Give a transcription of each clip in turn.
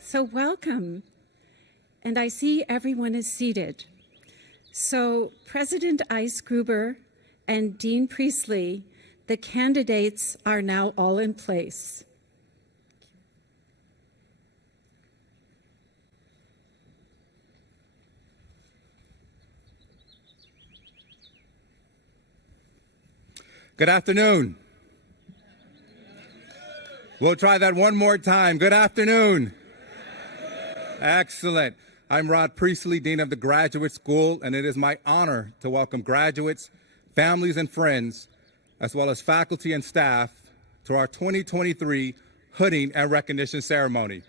So welcome, and I see everyone is seated. So President Ice Gruber and Dean Priestley, the candidates are now all in place. Good afternoon. We'll try that one more time. Good afternoon. Excellent. I'm Rod Priestley, Dean of the Graduate School, and it is my honor to welcome graduates, families, and friends, as well as faculty and staff, to our 2023 Hooding and Recognition Ceremony.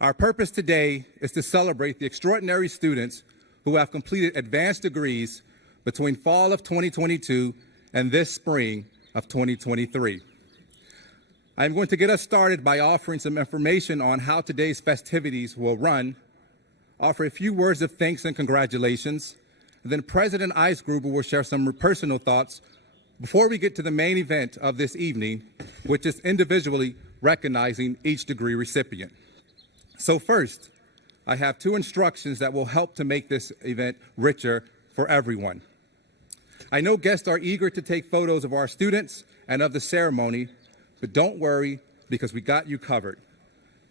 Our purpose today is to celebrate the extraordinary students who have completed advanced degrees between fall of 2022 and this spring of 2023. I'm going to get us started by offering some information on how today's festivities will run, offer a few words of thanks and congratulations, and then President Ice Gruber will share some personal thoughts before we get to the main event of this evening, which is individually recognizing each degree recipient. So first, I have two instructions that will help to make this event richer for everyone. I know guests are eager to take photos of our students and of the ceremony, but don't worry, because we got you covered.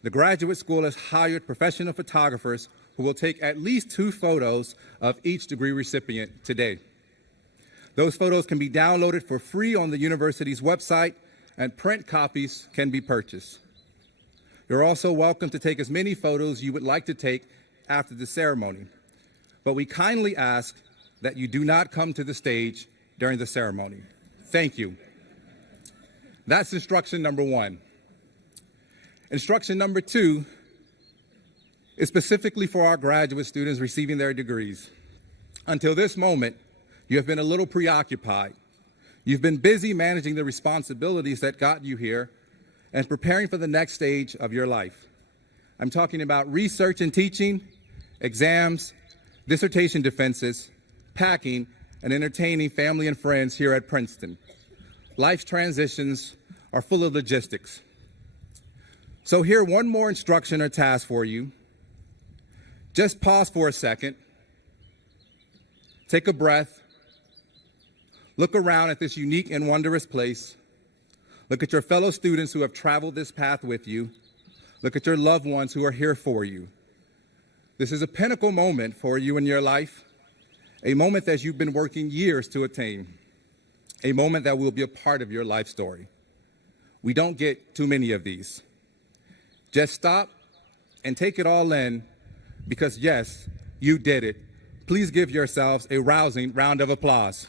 The Graduate School has hired professional photographers who will take at least 2 photos of each degree recipient today. Those photos can be downloaded for free on the university's website, and print copies can be purchased. You're also welcome to take as many photos you would like to take after the ceremony, but we kindly ask that you do not come to the stage during the ceremony. Thank you. That's instruction number 1. Instruction number 2 is specifically for our graduate students receiving their degrees. Until this moment, you have been a little preoccupied. You've been busy managing the responsibilities that got you here and preparing for the next stage of your life. I'm talking about research and teaching, exams, dissertation defenses, packing, and entertaining family and friends here at Princeton. Life's transitions are full of logistics. So here, one more instruction or task for you. Just pause for a second. Take a breath. Look around at this unique and wondrous place. Look at your fellow students who have traveled this path with you. Look at your loved ones who are here for you. This is a pinnacle moment for you in your life, a moment that you've been working years to attain, a moment that will be a part of your life story. We don't get too many of these. Just stop and take it all in, because yes, you did it. Please give yourselves a rousing round of applause.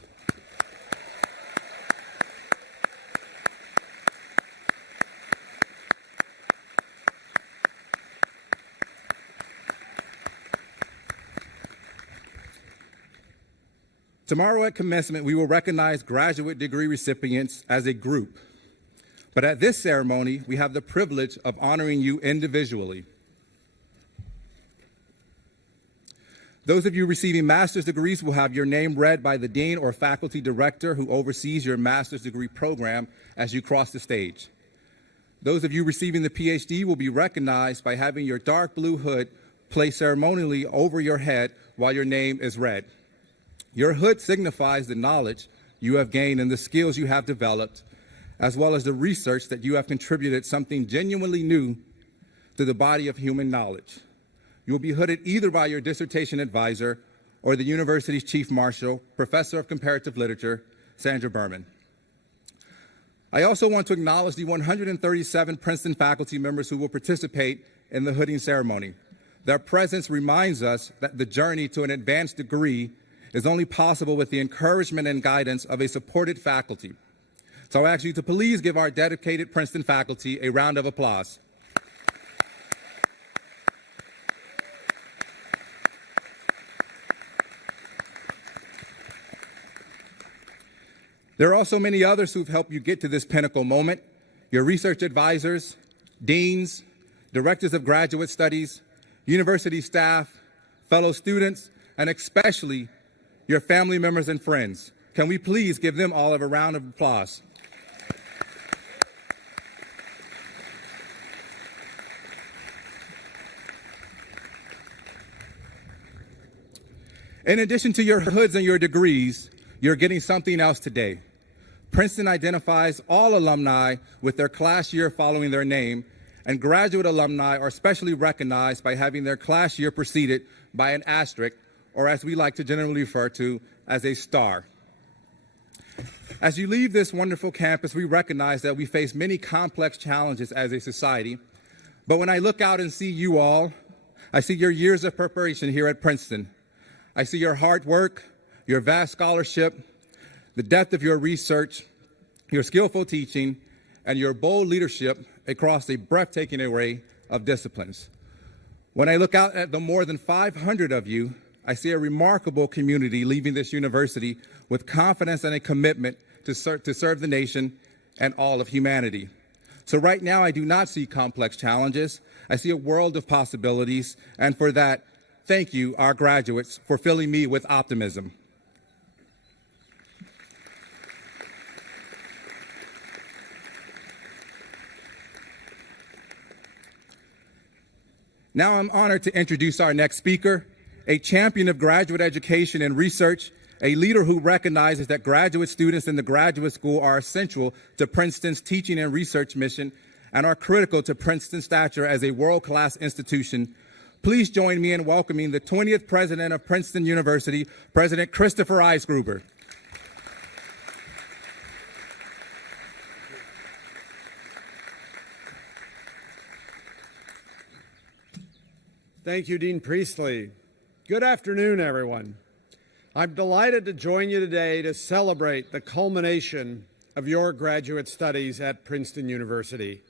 Tomorrow at commencement, we will recognize graduate degree recipients as a group. But at this ceremony, we have the privilege of honoring you individually. Those of you receiving master's degrees will have your name read by the dean or faculty director who oversees your master's degree program as you cross the stage. Those of you receiving the PhD will be recognized by having your dark blue hood placed ceremonially over your head while your name is read. Your hood signifies the knowledge you have gained and the skills you have developed, as well as the research that you have contributed something genuinely new to the body of human knowledge. You will be hooded either by your dissertation advisor or the university's chief marshal, professor of comparative literature, Sandra Berman. I also want to acknowledge the 137 Princeton faculty members who will participate in the hooding ceremony. Their presence reminds us that the journey to an advanced degree is only possible with the encouragement and guidance of a supported faculty. So I ask you to please give our dedicated Princeton faculty a round of applause. There are also many others who've helped you get to this pinnacle moment. your research advisors, deans, directors of graduate studies, university staff, fellow students, and especially your family members and friends. Can we please give them all a round of applause? In addition to your hoods and your degrees, you're getting something else today. Princeton identifies all alumni with their class year following their name, and graduate alumni are specially recognized by having their class year preceded by an asterisk, or as we like to generally refer to as a star. As you leave this wonderful campus, we recognize that we face many complex challenges as a society, but when I look out and see you all, I see your years of preparation here at Princeton. I see your hard work, your vast scholarship, the depth of your research, your skillful teaching, and your bold leadership across a breathtaking array of disciplines. When I look out at the more than 500 of you, I see a remarkable community leaving this university with confidence and a commitment to serve the nation and all of humanity. So right now, I do not see complex challenges. I see a world of possibilities, and for that, thank you, our graduates, for filling me with optimism. Now I'm honored to introduce our next speaker, a champion of graduate education and research, a leader who recognizes that graduate students in the graduate school are essential to Princeton's teaching and research mission and are critical to Princeton's stature as a world-class institution. Please join me in welcoming the 20th president of Princeton University, President Christopher Eisgruber. Thank you, Dean Priestley. Good afternoon, everyone. I'm delighted to join you today to celebrate the culmination of your graduate studies at Princeton University.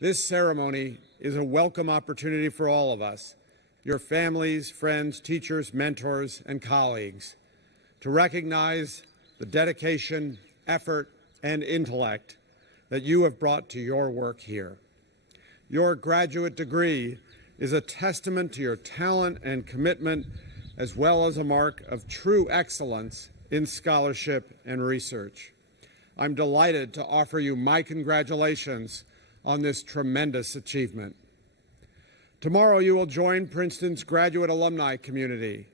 This ceremony is a welcome opportunity for all of us, your families, friends, teachers, mentors, and colleagues, to recognize the dedication, effort, and intellect that you have brought to your work here. Your graduate degree is a testament to your talent and commitment, as well as a mark of true excellence in scholarship and research. I'm delighted to offer you my congratulations on this tremendous achievement. Tomorrow you will join Princeton's graduate alumni community,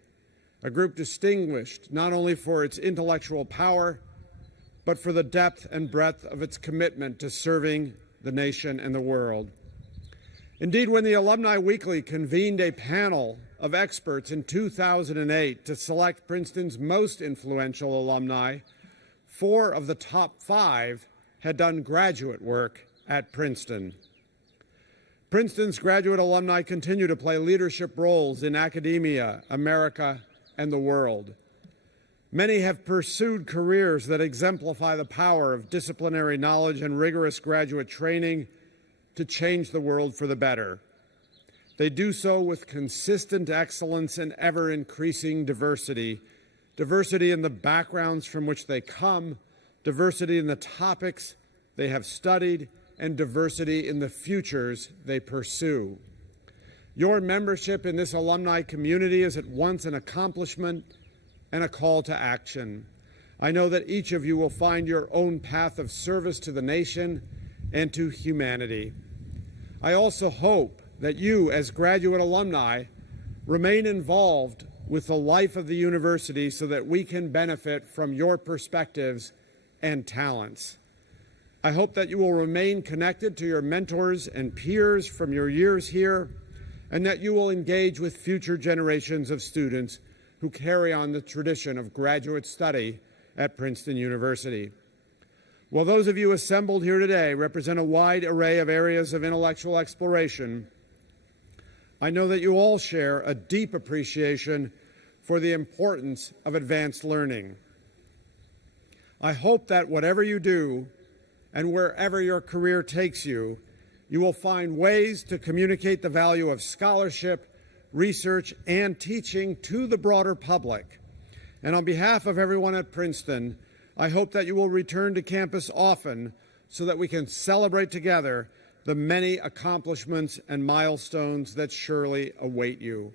a group distinguished not only for its intellectual power, but for the depth and breadth of its commitment to serving the nation and the world. Indeed, when the Alumni Weekly convened a panel of experts in 2008 to select Princeton's most influential alumni, 4 of the top 5 had done graduate work at Princeton. Princeton's graduate alumni continue to play leadership roles in academia, America, and the world. Many have pursued careers that exemplify the power of disciplinary knowledge and rigorous graduate training to change the world for the better. They do so with consistent excellence and ever-increasing diversity. Diversity in the backgrounds from which they come, diversity in the topics they have studied, and diversity in the futures they pursue. Your membership in this alumni community is at once an accomplishment and a call to action. I know that each of you will find your own path of service to the nation and to humanity. I also hope that you, as graduate alumni, remain involved with the life of the university so that we can benefit from your perspectives and talents. I hope that you will remain connected to your mentors and peers from your years here, and that you will engage with future generations of students who carry on the tradition of graduate study at Princeton University. While those of you assembled here today represent a wide array of areas of intellectual exploration, I know that you all share a deep appreciation for the importance of advanced learning. I hope that whatever you do and wherever your career takes you, you will find ways to communicate the value of scholarship, research, and teaching to the broader public. And on behalf of everyone at Princeton, I hope that you will return to campus often so that we can celebrate together the many accomplishments and milestones that surely await you.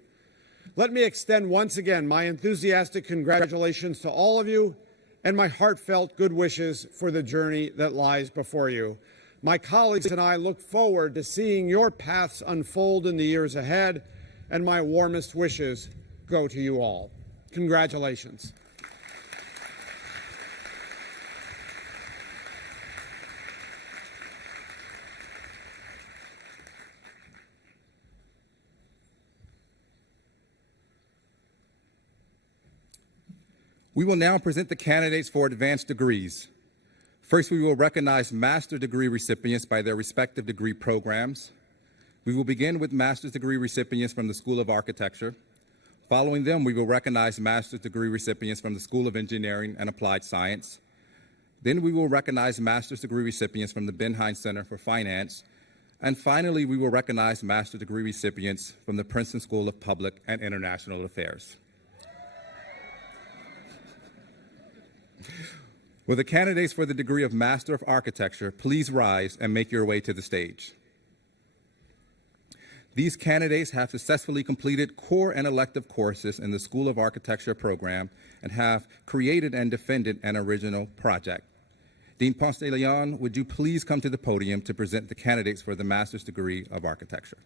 Let me extend once again my enthusiastic congratulations to all of you and my heartfelt good wishes for the journey that lies before you. My colleagues and I look forward to seeing your paths unfold in the years ahead, and my warmest wishes go to you all. Congratulations. We will now present the candidates for advanced degrees. First, we will recognize master's degree recipients by their respective degree programs. We will begin with master's degree recipients from the School of Architecture. Following them, we will recognize master's degree recipients from the School of Engineering and Applied Science. Then we will recognize master's degree recipients from the Benheim Center for Finance. And finally, we will recognize master's degree recipients from the Princeton School of Public and International Affairs. Will the candidates for the degree of Master of Architecture please rise and make your way to the stage? These candidates have successfully completed core and elective courses in the School of Architecture program and have created and defended an original project. Dean Ponce de Leon, would you please come to the podium to present the candidates for the Master's degree of Architecture?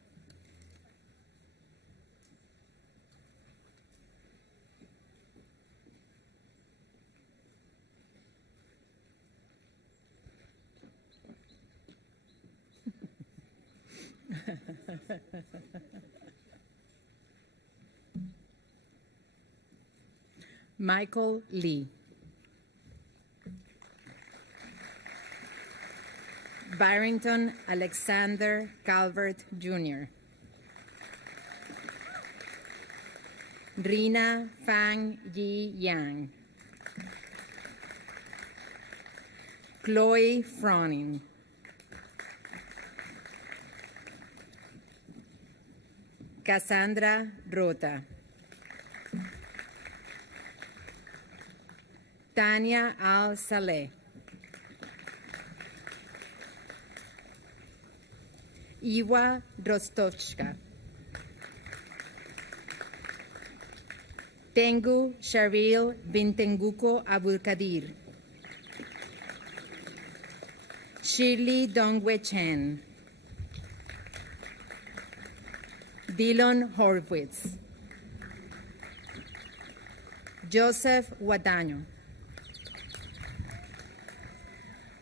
Michael Lee. Barrington Alexander Calvert, Jr. Rina Fang Yi Yang. Chloe Froning. Cassandra Rota. Tania Al-Saleh. Iwa Rostovska. Tengu Sharil Bintenguko Abulkadir. Shirley Dongwe Chen. Dylan Horwitz. Joseph Wadaño.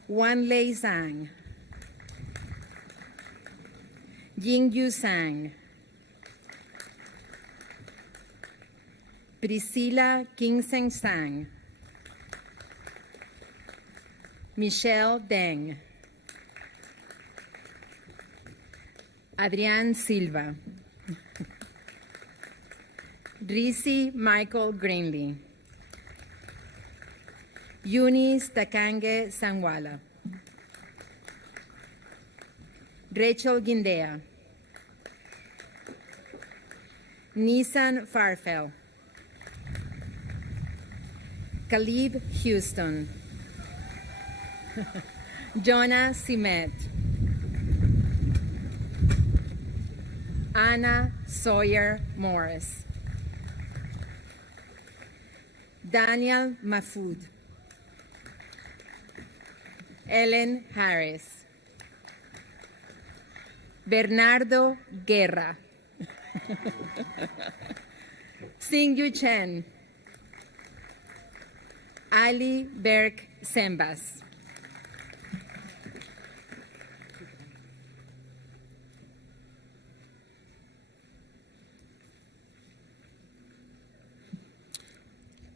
Wanlei Zhang. Yingyu Sang. Priscilla Kingseng Sang. Michelle Deng. Adrián Silva. Rizzi Michael Greenlee. Eunice Takange Sangwala. Rachel Guindea. Nissan Farfel. Caleb Houston. Jonah Simet. Anna Sawyer Morris. Daniel Mahfoud. Ellen Harris. Bernardo Guerra. Xingyu Chen. Ali Berg Sembas.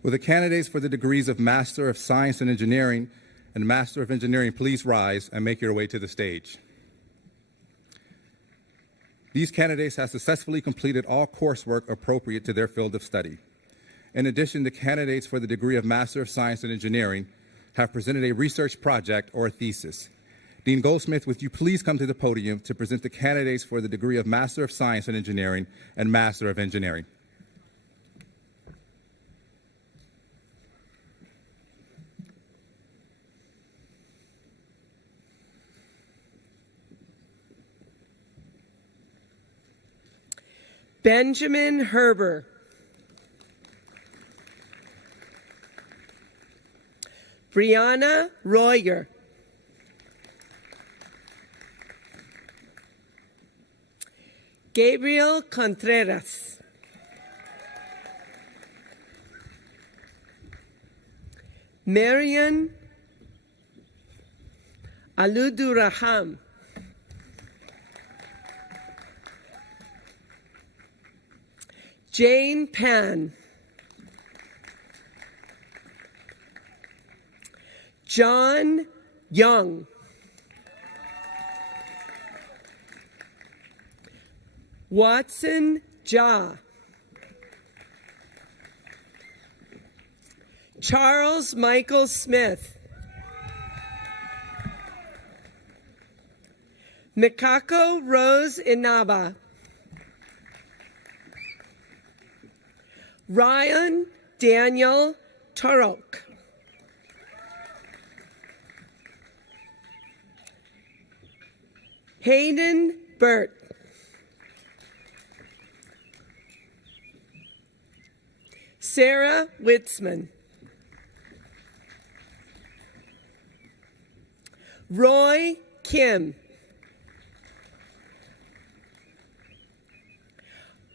Will the candidates for the degrees of Master of Science and Engineering and Master of Engineering please rise and make your way to the stage? These candidates have successfully completed all coursework appropriate to their field of study. In addition, the candidates for the degree of Master of Science and Engineering have presented a research project or a thesis. Dean Goldsmith, would you please come to the podium to present the candidates for the degree of Master of Science and Engineering and Master of Engineering? Benjamin Herber. Brianna Royer. Gabriel Contreras. Marian Aluduraham. Jane Pan. John Young. Watson Jha. Charles Michael Smith. Mikako Rose Inaba. Ryan Daniel Turok. Hayden Burt. Sarah Witzman. Roy Kim.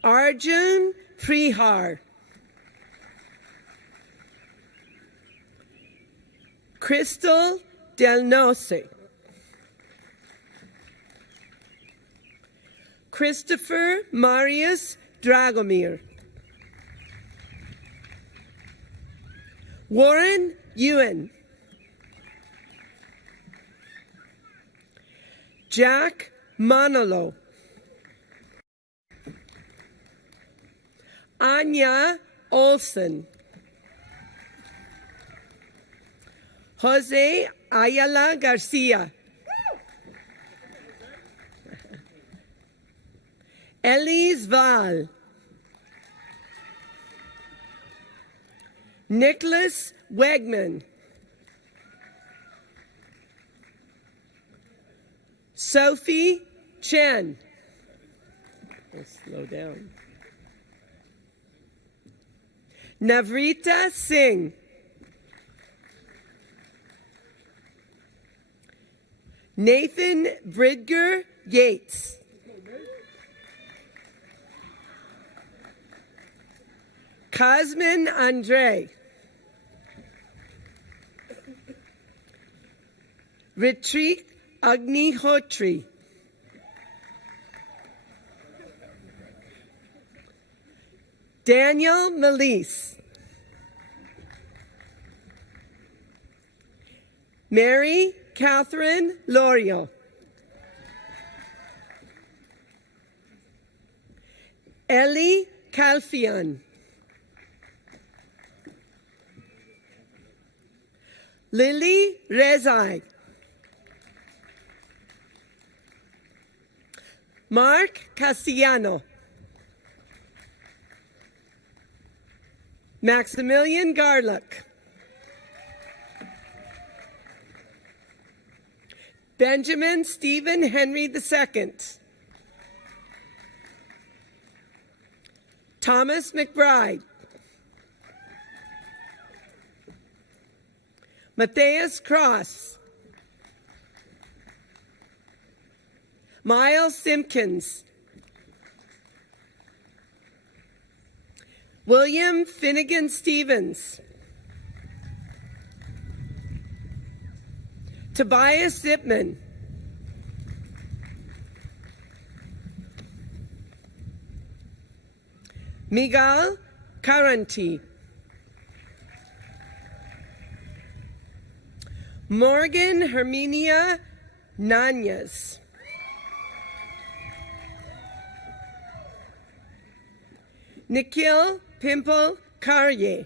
Arjun Prihar. Crystal Del Noce. Christopher Marius Dragomir. Warren Ewan. Jack Manolo. Anya Olson. Jose Ayala Garcia. Elise Val. Nicholas Wegman. Sophie Chen. Let's slow down. Navrita Singh. Nathan Bridger Yates. Cosmin Andre. Ritik Agnihotri. Daniel Melise. Mary Catherine L'Oreal. Ellie Calfian. Lily Rezai. Mark Castellano. Maximilian Garlick. Benjamin Stephen Henry II. Thomas McBride. Matthias Cross. Miles Simpkins. William Finnegan Stevens. Tobias Zipman. Miguel Caranti. Morgan Herminia Nunez. Nikhil Pimple Karye.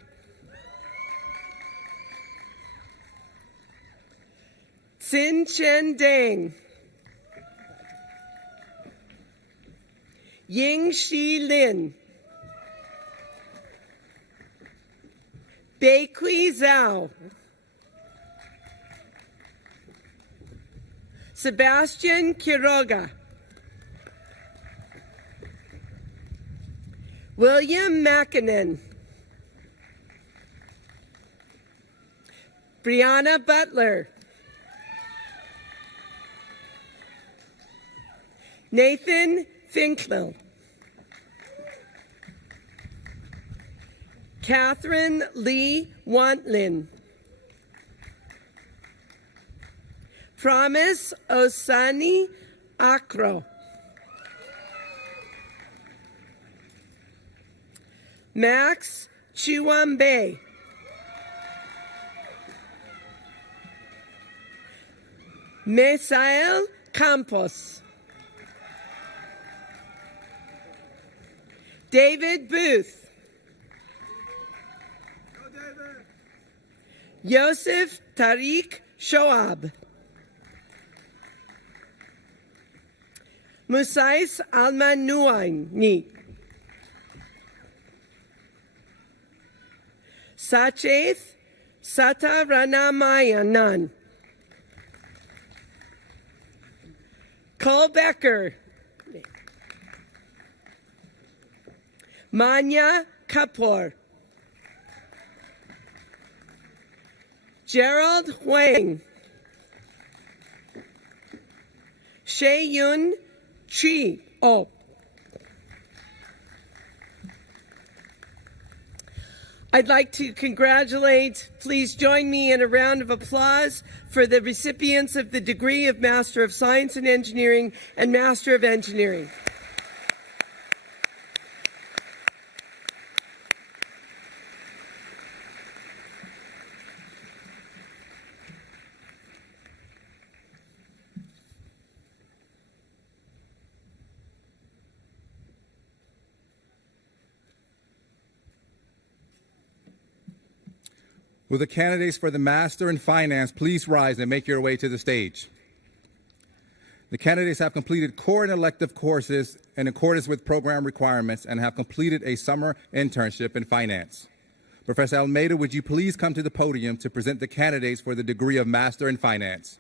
Sin Chen Deng. Ying Shi Lin. Beikui Zhao. Sebastian Quiroga. William Mackinnon. Brianna Butler. Nathan Finkler. Catherine Lee Wantlin. Promise Osani Akro. Max Chiwambe. Mesael Campos. David Booth. Yosef Tariq Shoab. Musais Almanuaini. Sacheth Sataranamayanan. Cole Becker. Manya Kapoor. Gerald Huang. Sheyun Chi. I'd like to congratulate, please join me in a round of applause for the recipients of the degree of Master of Science in Engineering and Master of Engineering. Will the candidates for the Master in Finance please rise and make your way to the stage? The candidates have completed core and elective courses in accordance with program requirements and have completed a summer internship in finance. Professor Almeida, would you please come to the podium to present the candidates for the degree of Master in Finance?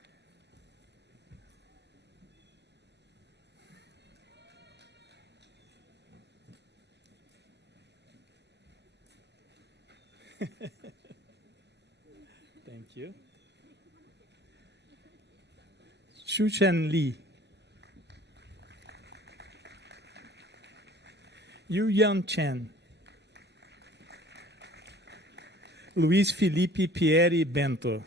Thank you. Shuchen Lee. Yu Yan Chen. Luiz Felipe Pieri Bento.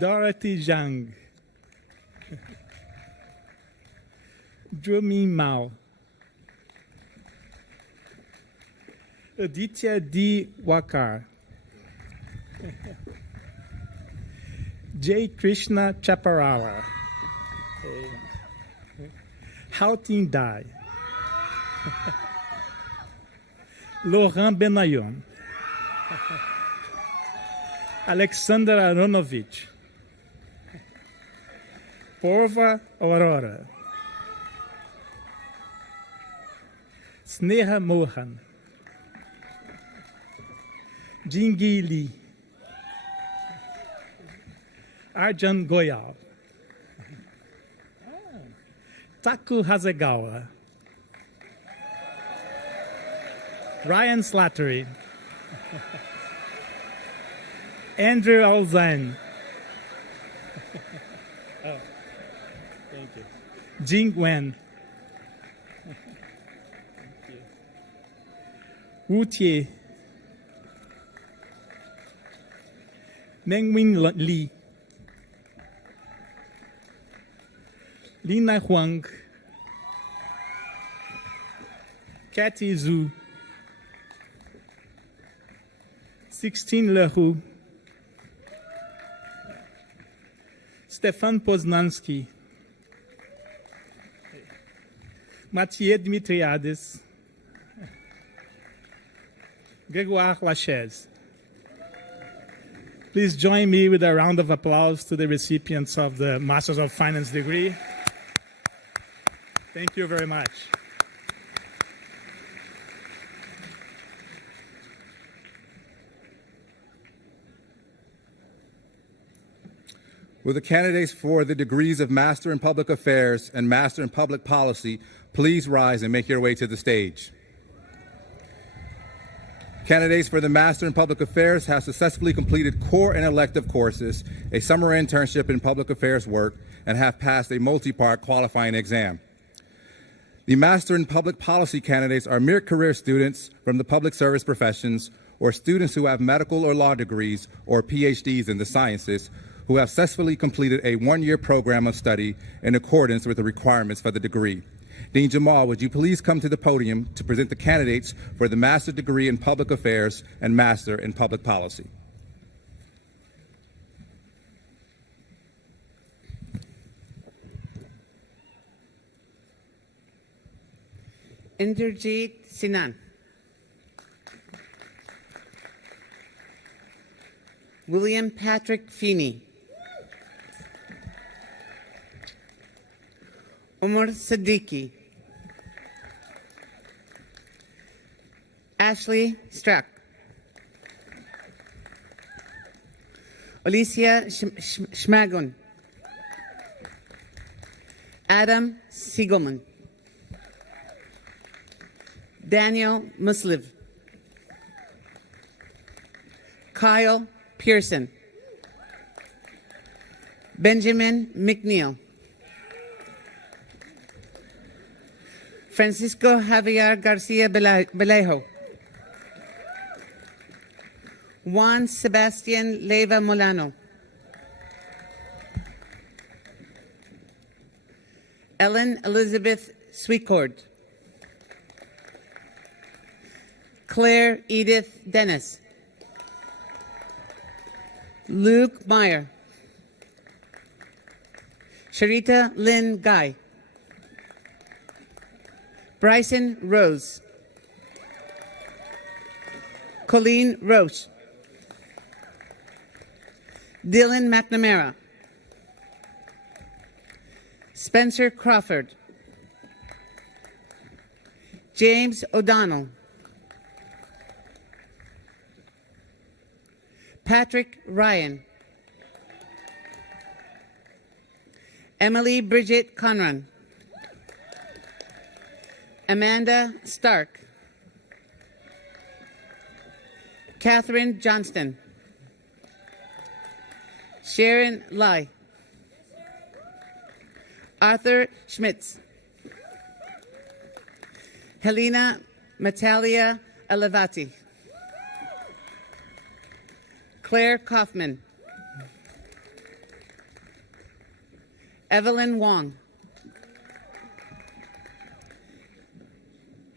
Dorothy Zhang. Jumin Mao. Aditya D. Wakar. J. Krishna Chaparala. Houting Dai. Laurent Benayon. Alexander Aronovich. Porva Aurora. Sneha Mohan. Jingi Lee. Arjan Goyal. Taku Hasegawa. Ryan Slattery. Andrew Alzine. Oh, thank you. Jing Wen. Wu Tie. Mengwing Lee. Lina Huang. Cathy Zhu. 16 Leroux. Stefan Poznansky. Mathieu Dimitriades. Grégoire Lachaise. Please join me with a round of applause to the recipients of the Masters of Finance degree. Thank you very much. Will the candidates for the degrees of Master in Public Affairs and Master in Public Policy please rise and make your way to the stage? Candidates for the Master in Public Affairs have successfully completed core and elective courses, a summer internship in public affairs work, and have passed a multi-part qualifying exam. The Master in Public Policy candidates are mid-career students from the public service professions or students who have medical or law degrees or PhDs in the sciences who have successfully completed a one-year program of study in accordance with the requirements for the degree. Dean Jamal, would you please come to the podium to present the candidates for the Master's degree in Public Affairs and Master in Public Policy? Inderjeet Sinan. William Patrick Feeney. Umar Siddiqui. Ashley Strack. Alicia Schmagun. Adam Siegelman. Daniel Musliv. Kyle Pearson. Benjamin McNeil. Francisco Javier Garcia Belejo. Juan Sebastian Leyva Molano. Ellen Elizabeth Sweetcord. Claire Edith Dennis. Luke Meyer. Sharita Lynn Guy. Bryson Rose. Colleen Roche. Dylan McNamara. Spencer Crawford. James O'Donnell. Patrick Ryan. Emily Bridget Conran. Amanda Stark. Catherine Johnston. Sharon Lai. Arthur Schmitz. Helena Matalia Elevati. Claire Kaufman. Evelyn Wong.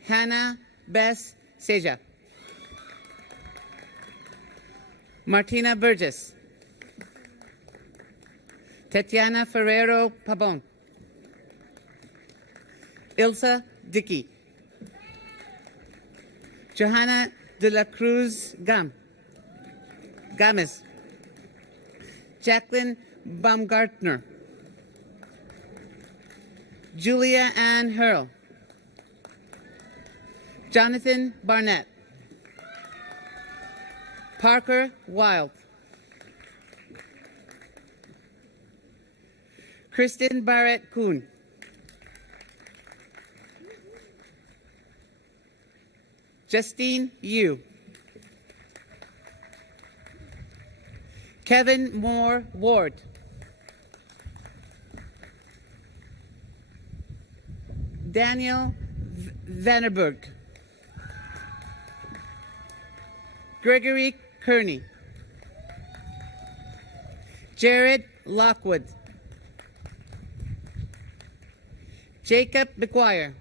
Hannah Bess Seja. Martina Burgess. Tatiana Ferrero Pabon. Ilsa Dickey. Johanna de la Cruz Games. Jacqueline Baumgartner. Julia Ann Hurl. Jonathan Barnett. Parker Wild. Kristen Barrett Kuhn. Justine Yu. Kevin Moore Ward. Daniel Vanderburg. Gregory Kearney. Jared Lockwood. Jacob McGuire.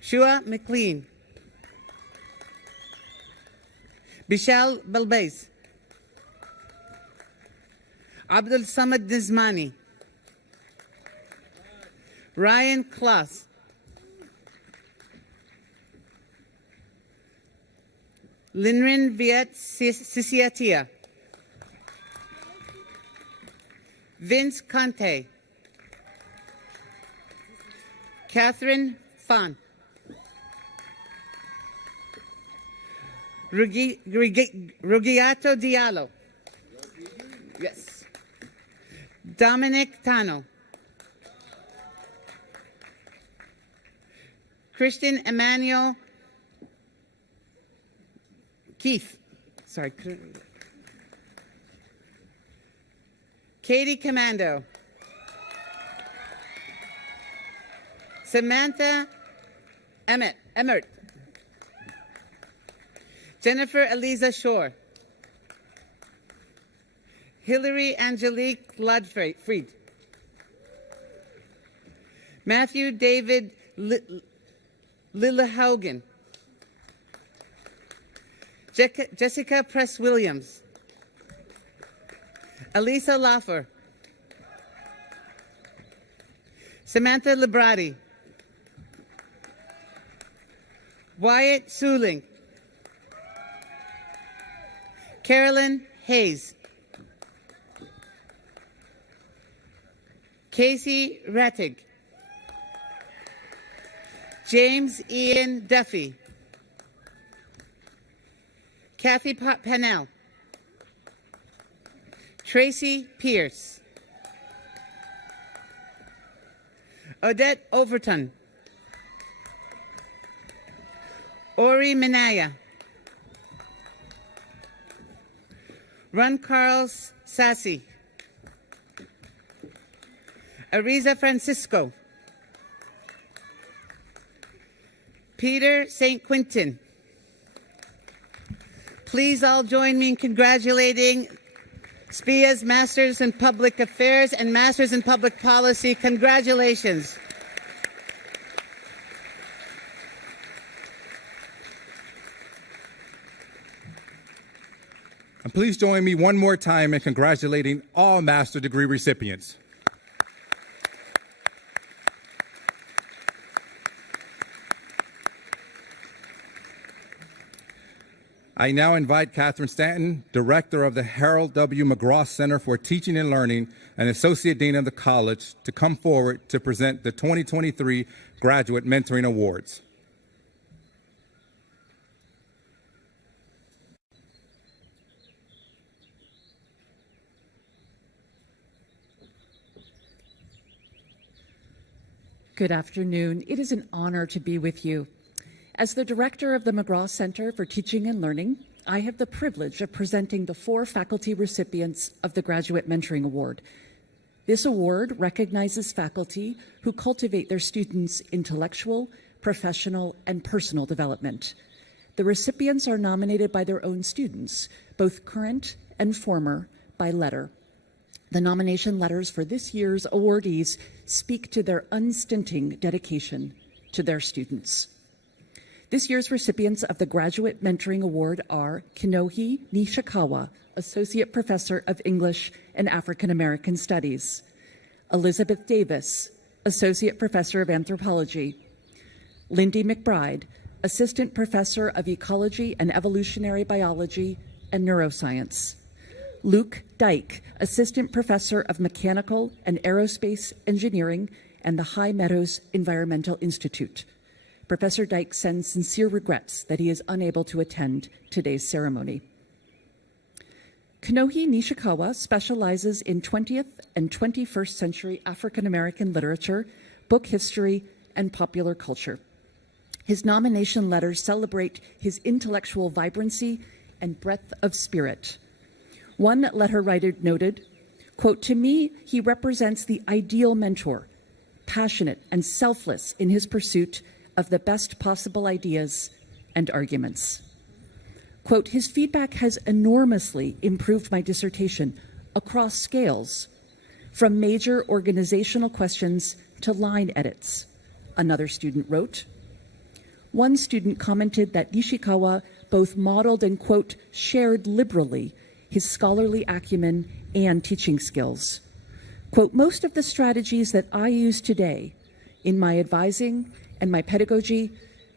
Shua McLean. Bishal Balbais. Abdul Samad Nizmani. Ryan Klaas. Linrin Viet Sisiatia. Vince Conte. Catherine Fan. Rugiato Diallo. Yes. Dominic Tano. Christian Emmanuel Keith. Sorry. Katie Commando. Samantha Emmert. Jennifer Eliza Shore. Hillary Angelique Ludfried. Matthew David Lillehogen. Jessica Press Williams. Elisa Laffer. Samantha Librati. Wyatt Suling. Carolyn Hayes. Casey Rettig. James Ian Duffy. Kathy Pennell. Tracy Pierce. Odette Overton. Ori Minaya. Ron Carlos Sassy. Ariza Francisco. Peter St. Quintin. Please all join me in congratulating SPIA's Masters in Public Affairs and Masters in Public Policy. Congratulations. And please join me one more time in congratulating all master's degree recipients. I now invite Catherine Stanton, Director of the Harold W. McGraw Center for Teaching and Learning and Associate Dean of the College, to come forward to present the 2023 Graduate Mentoring Awards. Good afternoon. It is an honor to be with you. As the director of the McGraw Center for Teaching and Learning, I have the privilege of presenting the 4 faculty recipients of the Graduate Mentoring Award. This award recognizes faculty who cultivate their students' intellectual, professional, and personal development. The recipients are nominated by their own students, both current and former, by letter. The nomination letters for this year's awardees speak to their unstinting dedication to their students. This year's recipients of the Graduate Mentoring Award are Kinohi Nishikawa, Associate Professor of English and African American Studies; Elizabeth Davis, Associate Professor of Anthropology; Lindy McBride, Assistant Professor of Ecology and Evolutionary Biology and Neuroscience; Luke Dyke, Assistant Professor of Mechanical and Aerospace Engineering and the High Meadows Environmental Institute. Professor Dyke sends sincere regrets that he is unable to attend today's ceremony. Kinohi Nishikawa specializes in 20th and 21st century African American literature, book history, and popular culture. His nomination letters celebrate his intellectual vibrancy and breadth of spirit. One letter writer noted, quote, "To me, he represents the ideal mentor, passionate and selfless in his pursuit of the best possible ideas and arguments." Quote, "His feedback has enormously improved my dissertation across scales, from major organizational questions to line edits," another student wrote. One student commented that Nishikawa both modeled and, quote, "shared liberally his scholarly acumen and teaching skills." Quote, "Most of the strategies that I use today in my advising and my pedagogy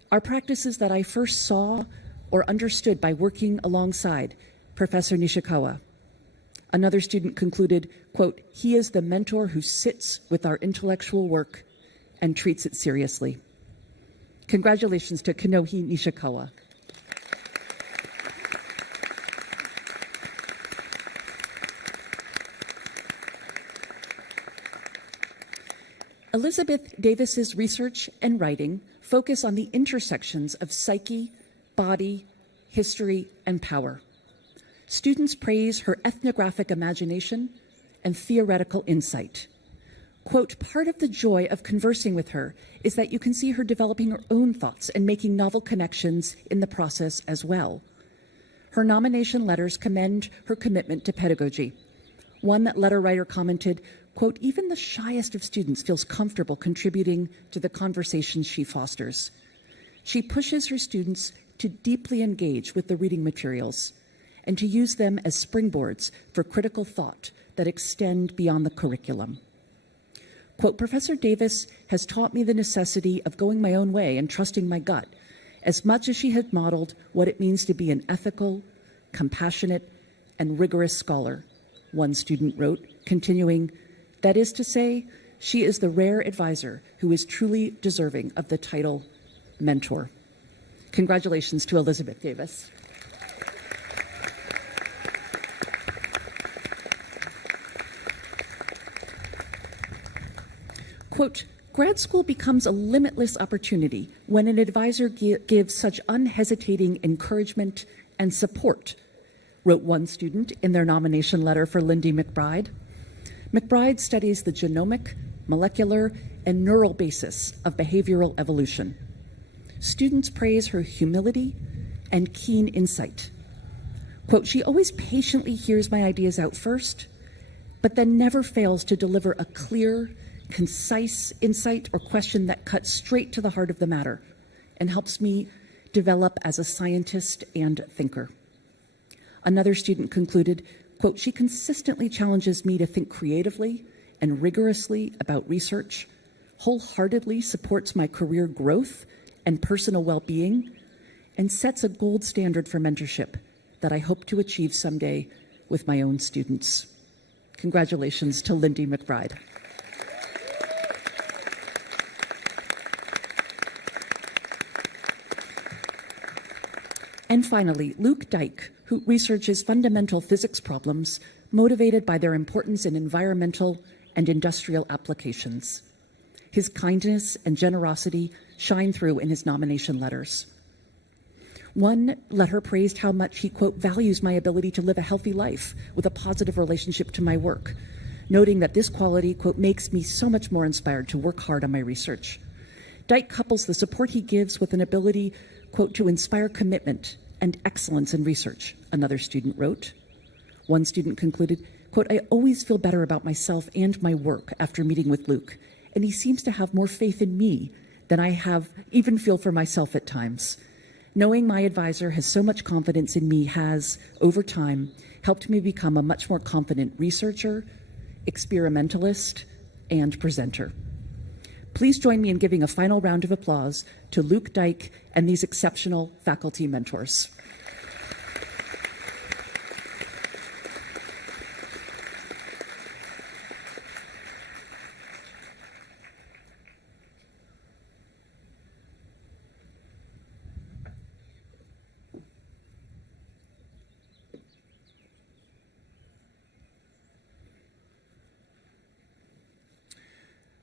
are practices that I first saw or understood by working alongside Professor Nishikawa." Another student concluded, quote, "He is the mentor who sits with our intellectual work and treats it seriously." Congratulations to Kinohi Nishikawa. Elizabeth Davis's research and writing focus on the intersections of psyche, body, history, and power. Students praise her ethnographic imagination and theoretical insight. Quote, part of the joy of conversing with her is that you can see her developing her own thoughts and making novel connections in the process as well. Her nomination letters commend her commitment to pedagogy. One letter writer commented, quote, even the shyest of students feels comfortable contributing to the conversations she fosters. She pushes her students to deeply engage with the reading materials and to use them as springboards for critical thought that extend beyond the curriculum. Quote, Professor Davis has taught me the necessity of going my own way and trusting my gut, as much as she had modeled what it means to be an ethical, compassionate, and rigorous scholar, one student wrote, continuing, that is to say, she is the rare advisor who is truly deserving of the title mentor. Congratulations to Elizabeth Davis. Quote, grad school becomes a limitless opportunity when an advisor gives such unhesitating encouragement and support, wrote one student in their nomination letter for Lindy McBride. McBride studies the genomic, molecular, and neural basis of behavioral evolution. Students praise her humility and keen insight. Quote, she always patiently hears my ideas out first, but then never fails to deliver a clear, concise insight or question that cuts straight to the heart of the matter and helps me develop as a scientist and thinker. Another student concluded, quote, she consistently challenges me to think creatively and rigorously about research, wholeheartedly supports my career growth and personal well-being, and sets a gold standard for mentorship that I hope to achieve someday with my own students. Congratulations to Lindy McBride. And finally, Luke Dyke, who researches fundamental physics problems motivated by their importance in environmental and industrial applications. His kindness and generosity shine through in his nomination letters. One letter praised how much he, quote, values my ability to live a healthy life with a positive relationship to my work, noting that this quality, quote, makes me so much more inspired to work hard on my research. Dyke couples the support he gives with an ability, quote, to inspire commitment and excellence in research, another student wrote. One student concluded, quote, I always feel better about myself and my work after meeting with Luke, and he seems to have more faith in me than I have even feel for myself at times. Knowing my advisor has so much confidence in me has, over time, helped me become a much more confident researcher, experimentalist, and presenter. Please join me in giving a final round of applause to Luke Dyke and these exceptional faculty mentors.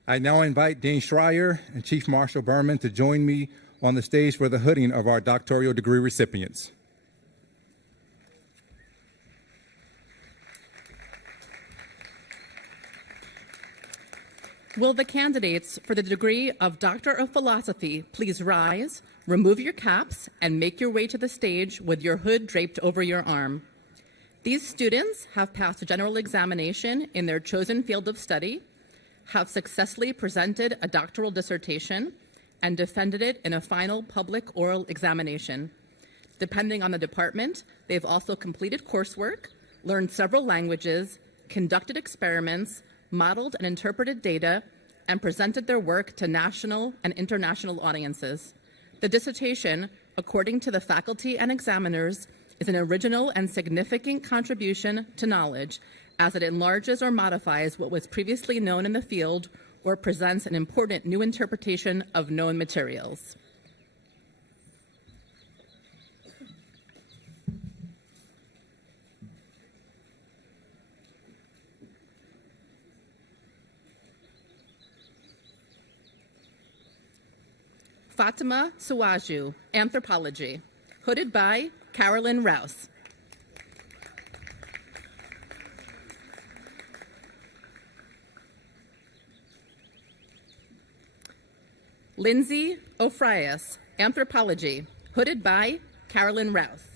I now invite Dean Schreier and Chief Marshal Berman to join me on the stage for the hooding of our doctoral degree recipients. Will the candidates for the degree of Doctor of Philosophy please rise, remove your caps, and make your way to the stage with your hood draped over your arm. These students have passed a general examination in their chosen field of study, have successfully presented a doctoral dissertation, and defended it in a final public oral examination. Depending on the department, they've also completed coursework, learned several languages, conducted experiments, modeled and interpreted data, and presented their work to national and international audiences. The dissertation, according to the faculty and examiners, is an original and significant contribution to knowledge as it enlarges or modifies what was previously known in the field or presents an important new interpretation of known materials. Fatima Suwaju, Anthropology, hooded by Carolyn Rouse. Lindsay Ofrias, Anthropology, hooded by Carolyn Rouse.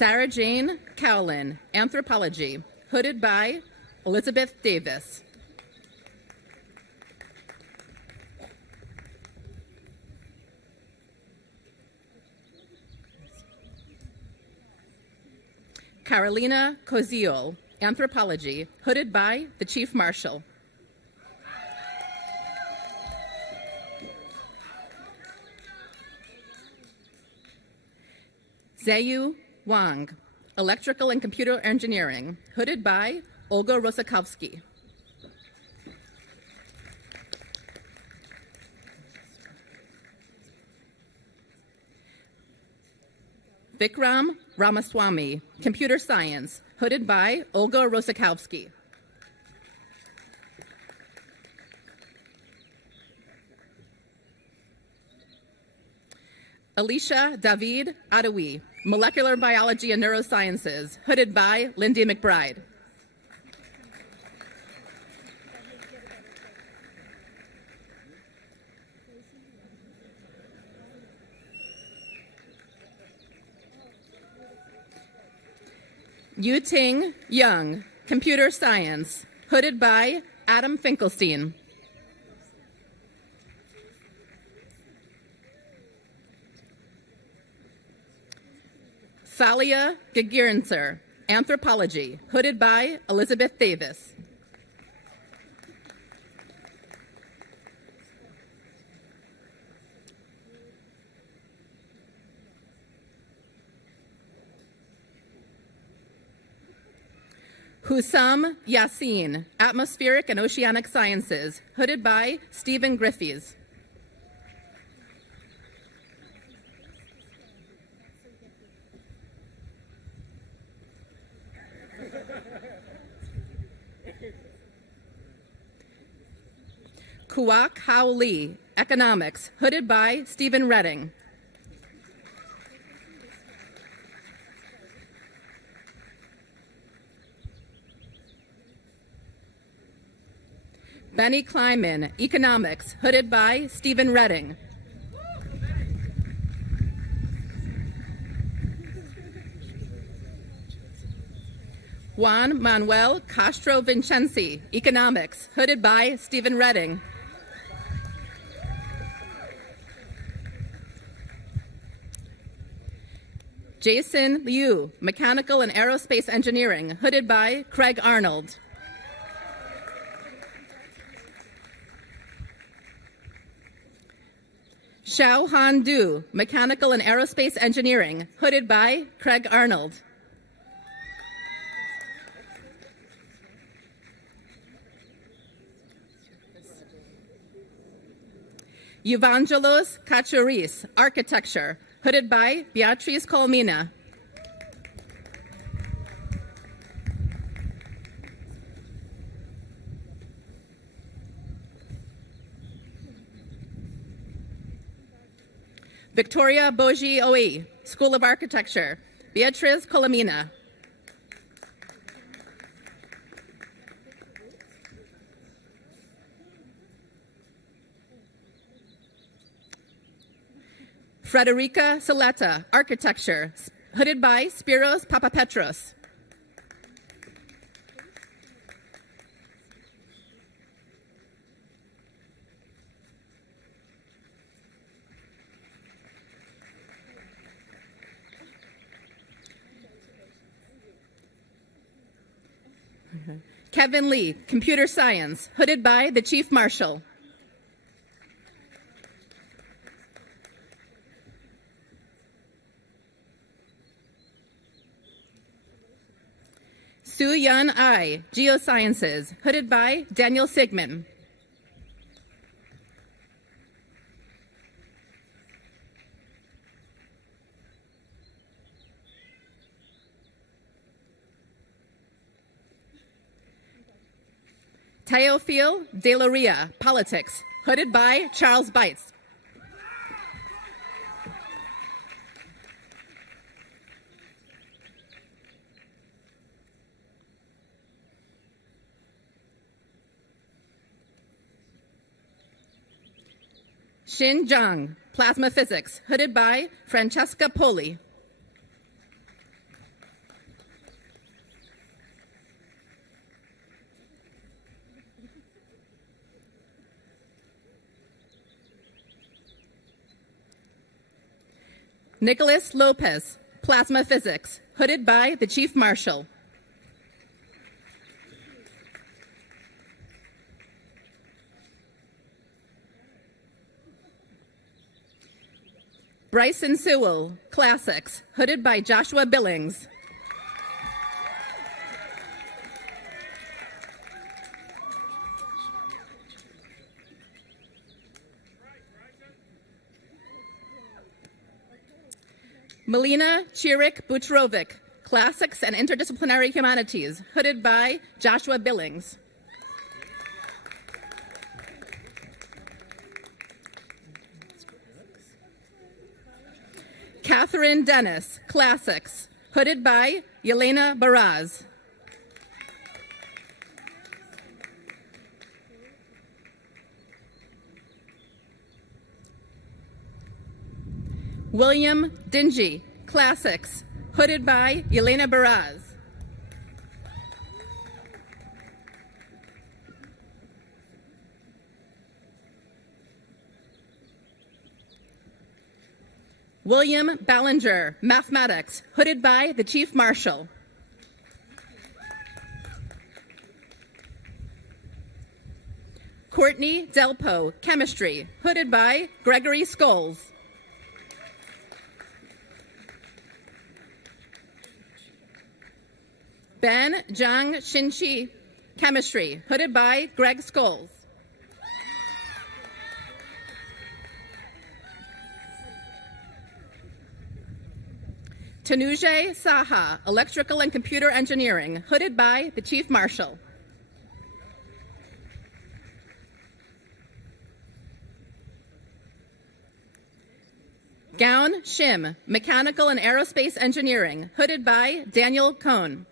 Sarah Jane Cowlin, Anthropology, hooded by Elizabeth Davis. Carolina Coziol, Anthropology, hooded by the Chief Marshal. Zayu Wang, Electrical and Computer Engineering, hooded by Olga Rosakovsky. Vikram Ramaswamy, Computer Science, hooded by Olga Rosakovsky. Alicia David Adawi, Molecular Biology and Neurosciences, hooded by Lindy McBride. Yuting Young, Computer Science, hooded by Adam Finkelstein. Thalia Gegirenser, Anthropology, hooded by Elizabeth Davis. Hussam Yassin, Atmospheric and Oceanic Sciences, hooded by Stephen Griffiths. Kuak Hao Lee, Economics, hooded by Stephen Redding. Benny Kleiman, Economics, hooded by Stephen Redding. Juan Manuel Castro Vincenzi, Economics, hooded by Stephen Redding. Jason Liu, Mechanical and Aerospace Engineering, hooded by Craig Arnold. Xiao Han Du, Mechanical and Aerospace Engineering, hooded by Craig Arnold. Evangelos Kachuris, Architecture, hooded by Beatriz Colmina. Victoria Boji Oi, School of Architecture, Beatriz Colomina. Frederica Saleta, Architecture, hooded by Spiros Papapetros. Kevin Lee, Computer Science, hooded by the Chief Marshal. Su Yun Ai, Geosciences, hooded by Daniel Sigmund. Teofil de la Ria, Politics, hooded by Charles Bites. Xin Zhang, Plasma Physics, hooded by Francesca Poli. Nicholas Lopez, Plasma Physics, hooded by the Chief Marshal. Bryson Sewell, Classics, hooded by Joshua Billings. Melina Chirik Buchrovic, Classics and Interdisciplinary Humanities, hooded by Joshua Billings. Catherine Dennis, Classics, hooded by Yelena Baraz. William Dingy, Classics, hooded by Yelena Baraz. William Ballinger, Mathematics, hooded by the Chief Marshal. Courtney Delpo, Chemistry, hooded by Gregory Scholes. Ben Zhang Xinqi, Chemistry, hooded by Greg Scholes. Tanujay Saha, Electrical and Computer Engineering, hooded by the Chief Marshal. Gaon Shim, Mechanical and Aerospace Engineering, hooded by Daniel Cohn.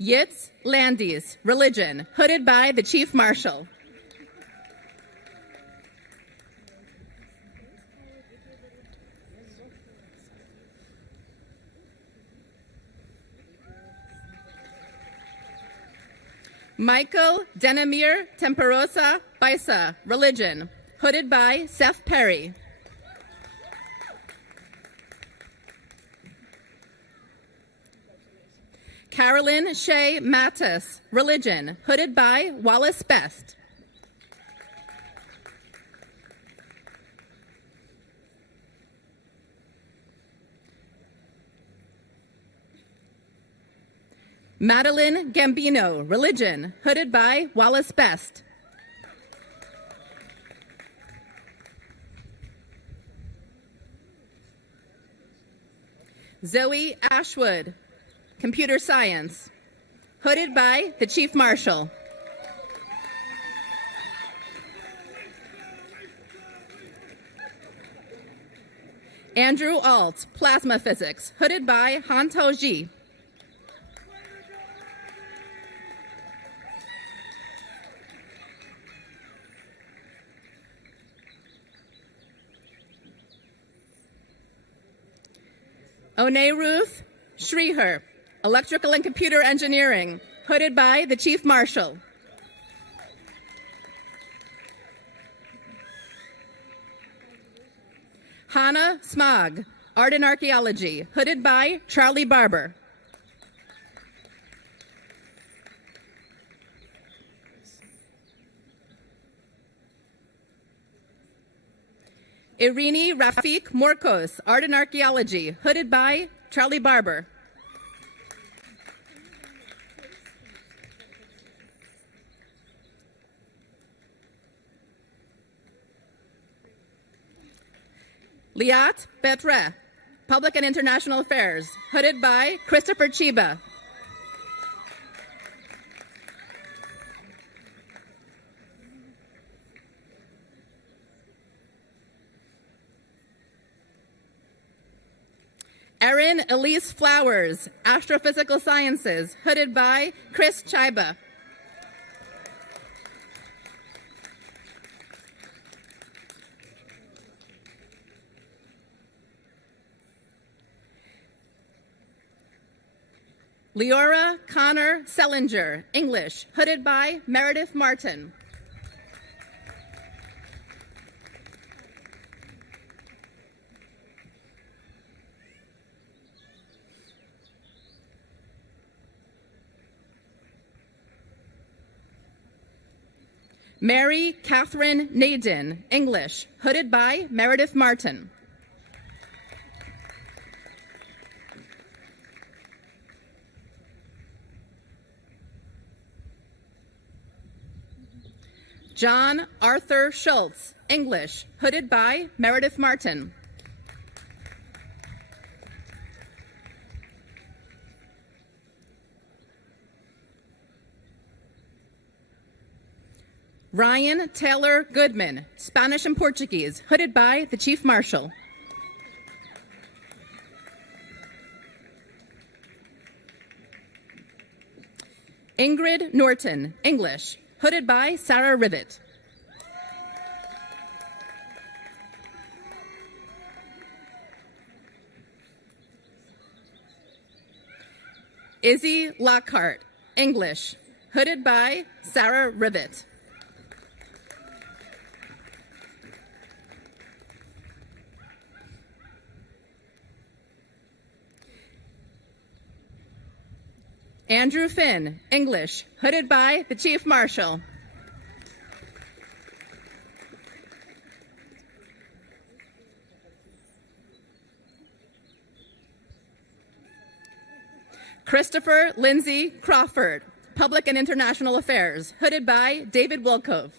Yitz Landis, Religion, hooded by the Chief Marshal. Michael Denimir Temperosa Baisa, Religion, hooded by Seth Perry. Carolyn Shea Mattis, Religion, hooded by Wallace Best. Madeline Gambino, Religion, hooded by Wallace Best. Zoe Ashwood, Computer Science, hooded by the Chief Marshal. Andrew Alt, Plasma Physics, hooded by Han To Ji. Onay Ruth Shrihar, Electrical and Computer Engineering, hooded by the Chief Marshal. Hannah Smog, Art and Archaeology, hooded by Charlie Barber. Irini Rafik Morkos, Art and Archaeology, hooded by Charlie Barber. Liat Betre, Public and International Affairs, hooded by Christopher Chiba. Erin Elise Flowers, Astrophysical Sciences, hooded by Chris Chiba. Leora Connor Sellinger, English, hooded by Meredith Martin. Mary Catherine Naden, English, hooded by Meredith Martin. John Arthur Schultz, English, hooded by Meredith Martin. Ryan Taylor Goodman, Spanish and Portuguese, hooded by the Chief Marshal. Ingrid Norton, English, hooded by Sarah Rivet. Izzy Lockhart, English, hooded by Sarah Rivet. Andrew Finn, English, hooded by the Chief Marshal. Christopher Lindsay Crawford, Public and International Affairs, hooded by David Wilkove.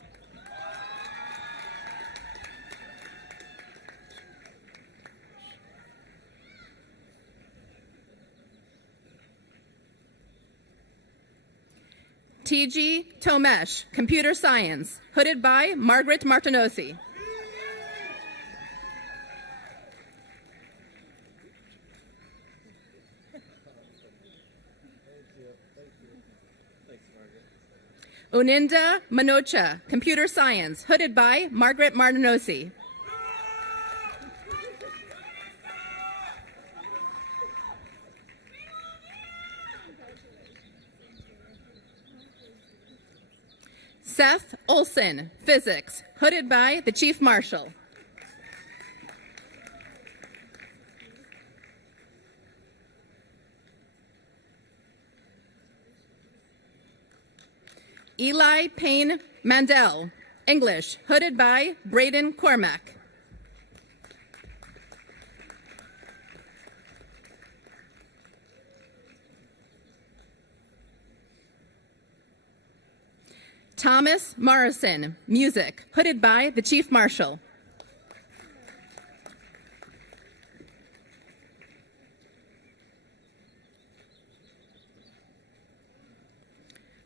T.G. Tomesh, Computer Science, hooded by Margaret Martinosi. Uninda Manocha, Computer Science, hooded by Margaret Martinosi. Seth Olson, Physics, hooded by the Chief Marshal. Eli Payne Mandel, English, hooded by Braden Cormack. Thomas Morrison, Music, hooded by the Chief Marshal.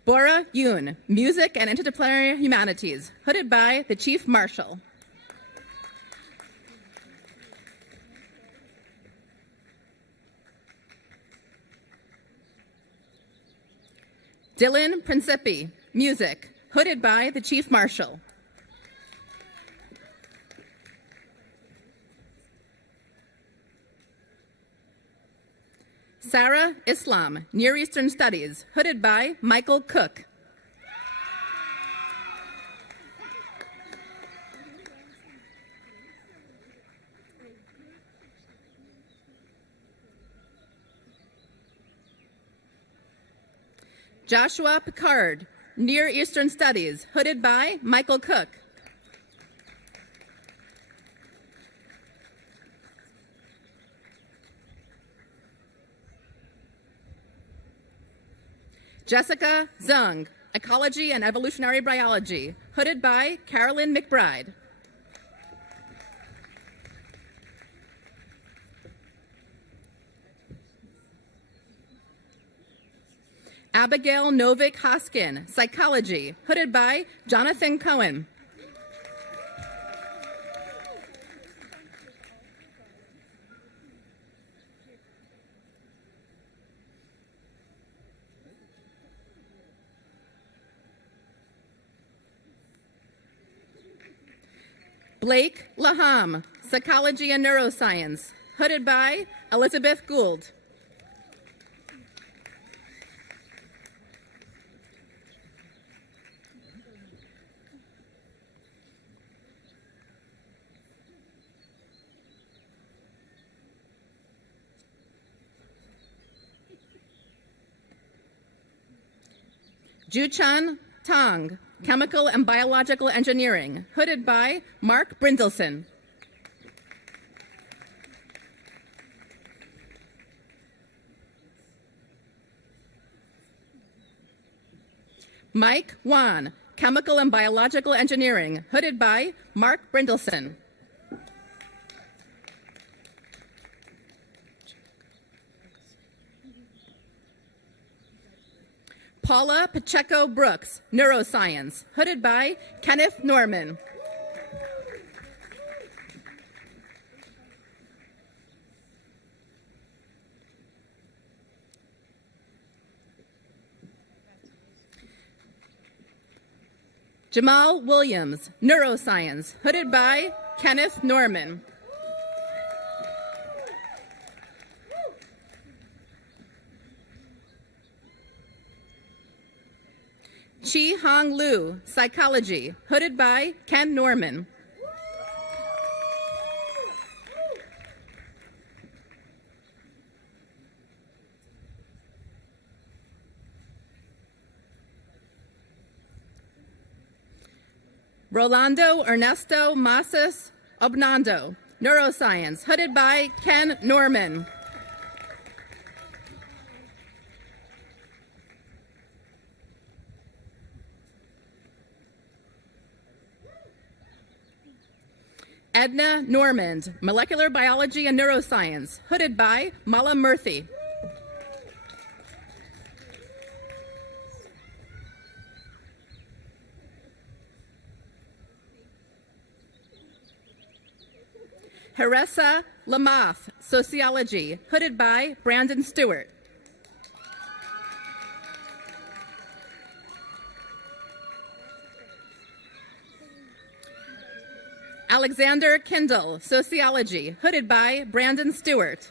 Bora Yoon, Music and Interdisciplinary Humanities, hooded by the Chief Marshal. Dylan Principi, Music, hooded by the Chief Marshal. Sarah Islam, Near Eastern Studies, hooded by Michael Cook. Joshua Picard, Near Eastern Studies, hooded by Michael Cook. Jessica Zung, Ecology and Evolutionary Biology, hooded by Carolyn McBride. Abigail Novick Hoskin, Psychology, hooded by Jonathan Cohen. Blake Laham, Psychology and Neuroscience, hooded by Elizabeth Gould. Juchan Tong, Chemical and Biological Engineering, hooded by Mark Brindelson. Mike Wan, Chemical and Biological Engineering, hooded by Mark Brindelson. Paula Pacheco Brooks, Neuroscience, hooded by Kenneth Norman. Jamal Williams, Neuroscience, hooded by Kenneth Norman. Chi Hong Liu, Psychology, hooded by Ken Norman. Rolando Ernesto Masas Obnando, Neuroscience, hooded by Ken Norman. Edna Normand, Molecular Biology and Neuroscience, hooded by Mala Murthy. Haressa Lamath, Sociology, hooded by Brandon Stewart. Alexander Kindle, Sociology, hooded by Brandon Stewart.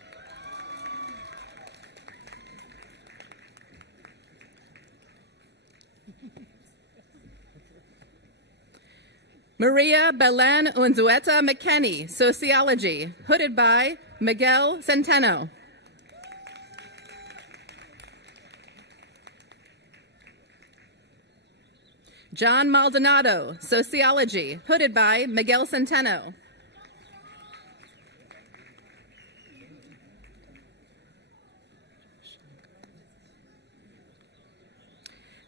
Maria Belen Unzueta McKenney, Sociology, hooded by Miguel Centeno. John Maldonado, Sociology, hooded by Miguel Centeno.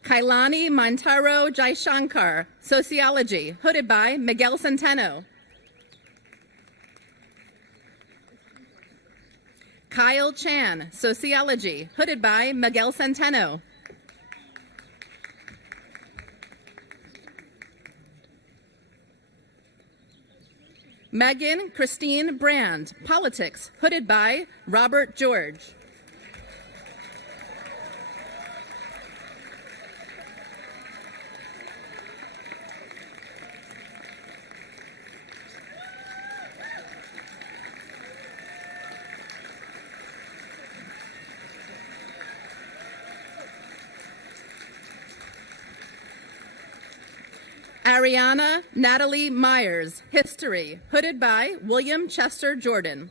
Kailani Mantaro Jaishankar, Sociology, hooded by Miguel Centeno. Kyle Chan, Sociology, hooded by Miguel Centeno. Megan Christine Brand, Politics, hooded by Robert George. Ariana Natalie Myers, History, hooded by William Chester Jordan.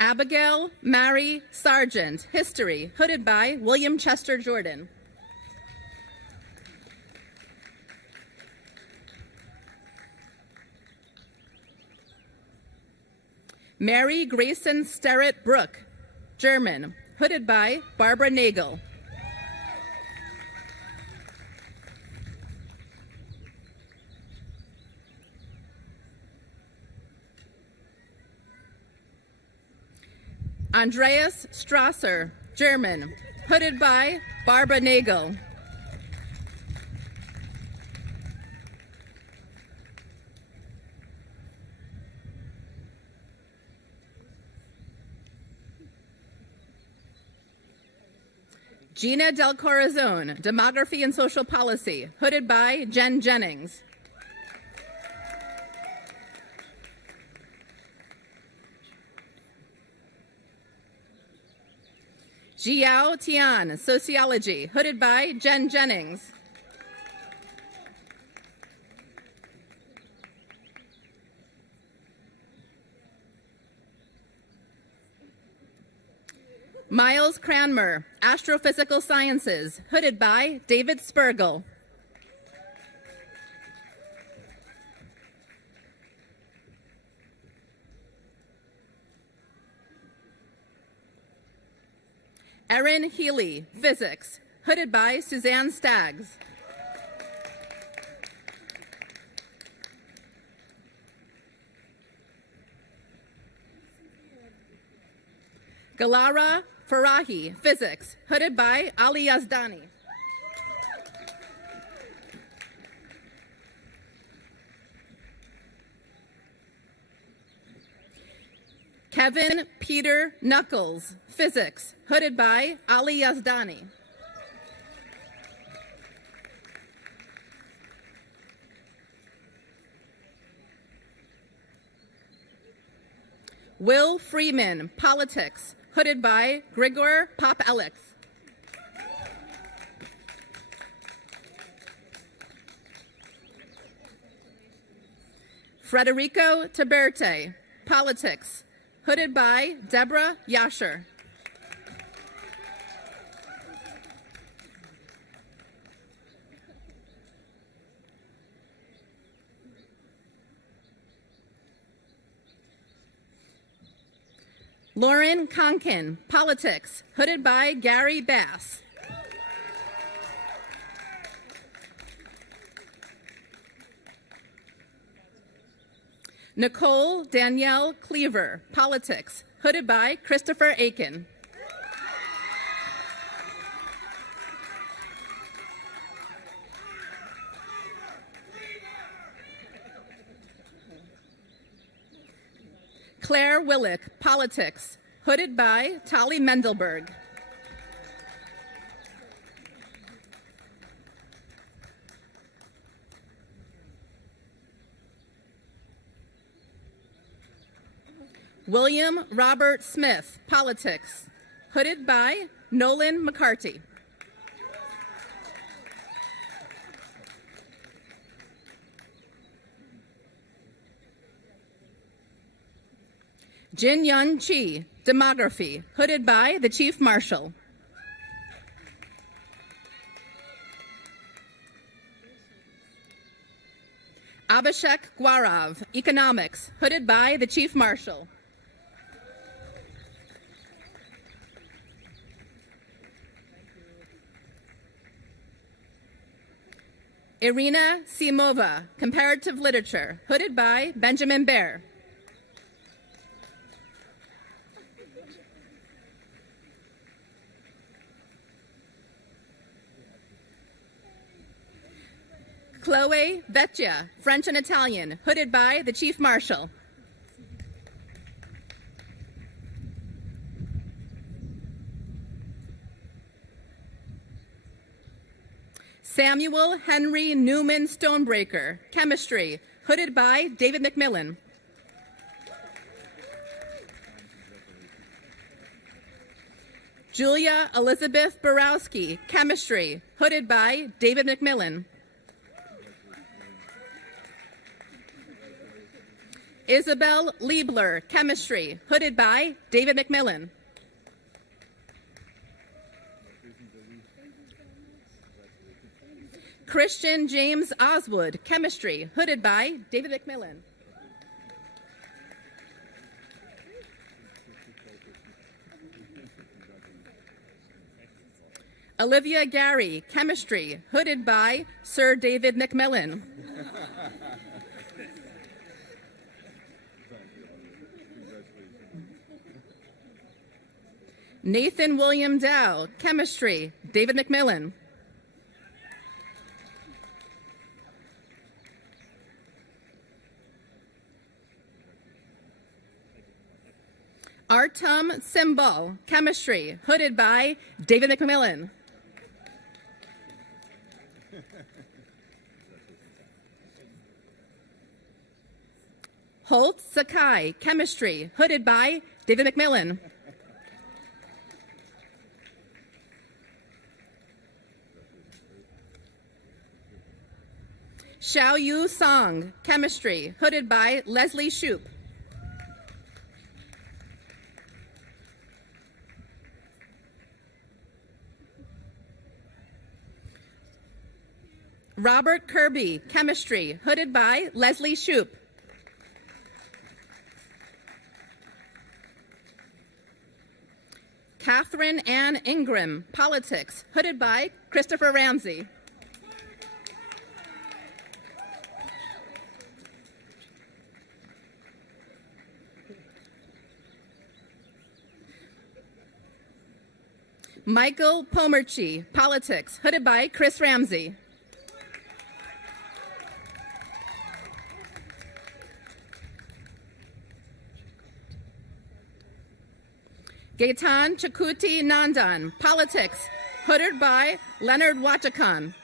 Abigail Mary Sargent, History, hooded by William Chester Jordan. Mary Grayson Sterrett Brooke, German, hooded by Barbara Nagel. Andreas Strasser, German, hooded by Barbara Nagel. Gina Del Corazon, Demography and Social Policy, hooded by Jen Jennings. Jiao Tian, Sociology, hooded by Jen Jennings. Miles Cranmer, Astrophysical Sciences, hooded by David Spergel. Erin Healy, Physics, hooded by Suzanne Staggs. Galara Farahi, Physics, hooded by Ali Yazdani. Kevin Peter Knuckles, Physics, hooded by Ali Yazdani. Will Freeman, Politics, hooded by Grigor Pop-Elix. Federico Taberte, Politics, hooded by Deborah Yasher. Lauren Conkin, Politics, hooded by Gary Bass. Nicole Danielle Cleaver, Politics, hooded by Christopher Aiken. Claire Willick, Politics, hooded by Tali Mendelberg. William Robert Smith, Politics, hooded by Nolan McCarty. Jin Yun Chi, Demography, hooded by the Chief Marshal. Abhishek Gaurav, Economics, hooded by the Chief Marshal. Irina Simova, Comparative Literature, hooded by Benjamin Baer. Chloe Vecchia, French and Italian, hooded by the Chief Marshal. Samuel Henry Newman Stonebreaker, Chemistry, hooded by David McMillan. Julia Elizabeth Borowski, Chemistry, hooded by David McMillan. Isabel Liebler, Chemistry, hooded by David McMillan. Christian James Oswood, Chemistry, hooded by David McMillan. Olivia Gary, Chemistry, hooded by Sir David McMillan. Nathan William Dow, chemistry, David McMillan. Artem Simbal, chemistry, hooded by David McMillan. Holt Sakai, chemistry, hooded by David McMillan. Xiao Yu Song, chemistry, hooded by Leslie Shoup. Robert Kirby, chemistry, hooded by Leslie Shoup. Catherine Ann Ingram, politics, hooded by Christopher Ramsey. Michael Pomerchi, politics, hooded by Chris Ramsey. Gaitan Chakuti Nandan, politics, hooded by Leonard Wachakan.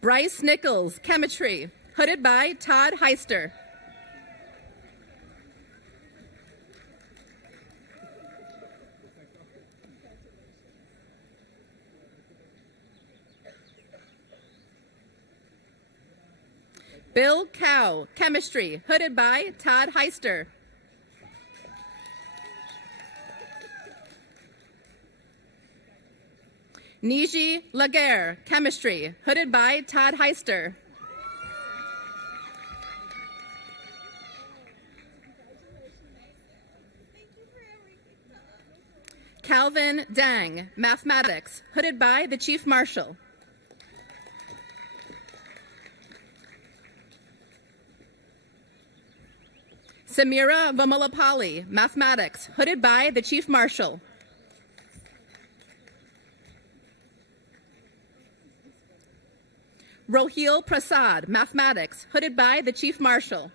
Bryce Nichols, chemistry, hooded by Todd Heister. Bill Cow, chemistry, hooded by Todd Heister. Niji Laguerre, chemistry, hooded by Todd Heister. Calvin Dang, mathematics, hooded by the Chief Marshal. Samira Vamalapalli, mathematics, hooded by the Chief Marshal. Rohil Prasad, mathematics, hooded by the Chief Marshal.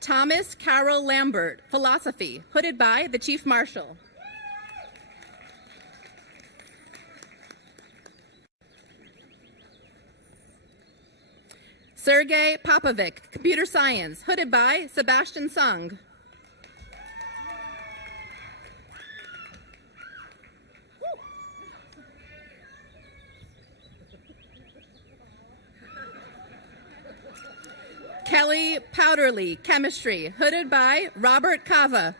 Thomas Carroll Lambert, philosophy, hooded by the Chief Marshal. Sergei Popovic, computer science, hooded by Sebastian Sung. Kelly Powderly, chemistry, hooded by Robert Cava.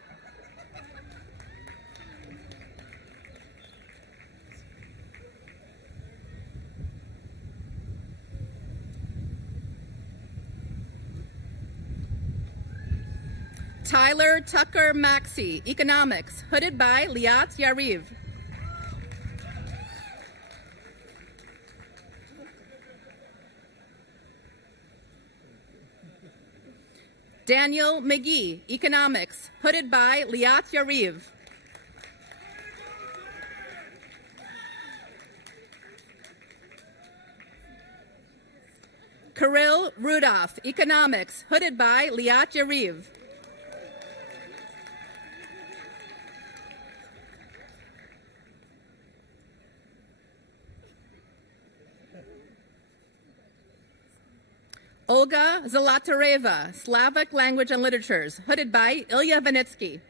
Tyler Tucker Maxey, economics, hooded by Liat Yariv. Daniel McGee, economics, hooded by Liat Yariv. Kirill Rudolph, economics, hooded by Liat Yariv. Olga Zalatareva, Slavic language and literatures, hooded by Ilya Vanitsky.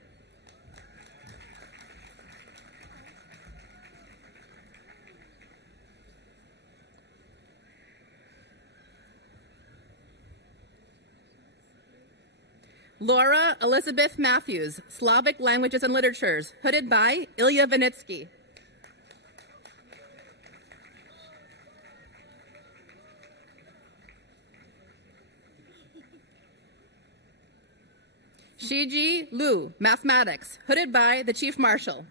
Laura Elizabeth Matthews, Slavic languages and literatures, hooded by Ilya Vanitsky. Shiji Liu, Mathematics, hooded by the Chief Marshal.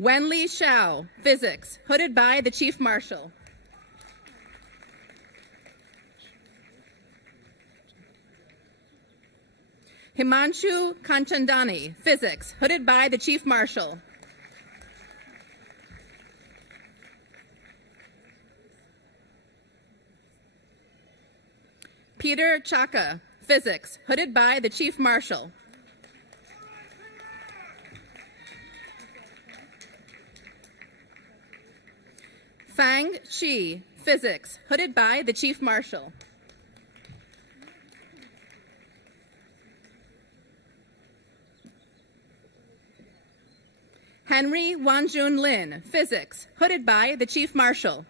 Wenli Xiao, Physics, hooded by the Chief Marshal. Himanshu Kanchandani, Physics, hooded by the Chief Marshal. Peter Chaka, Physics, hooded by the Chief Marshal. Fang Shi, Physics, hooded by the Chief Marshal. Henry Wanjun Lin, Physics, hooded by the Chief Marshal.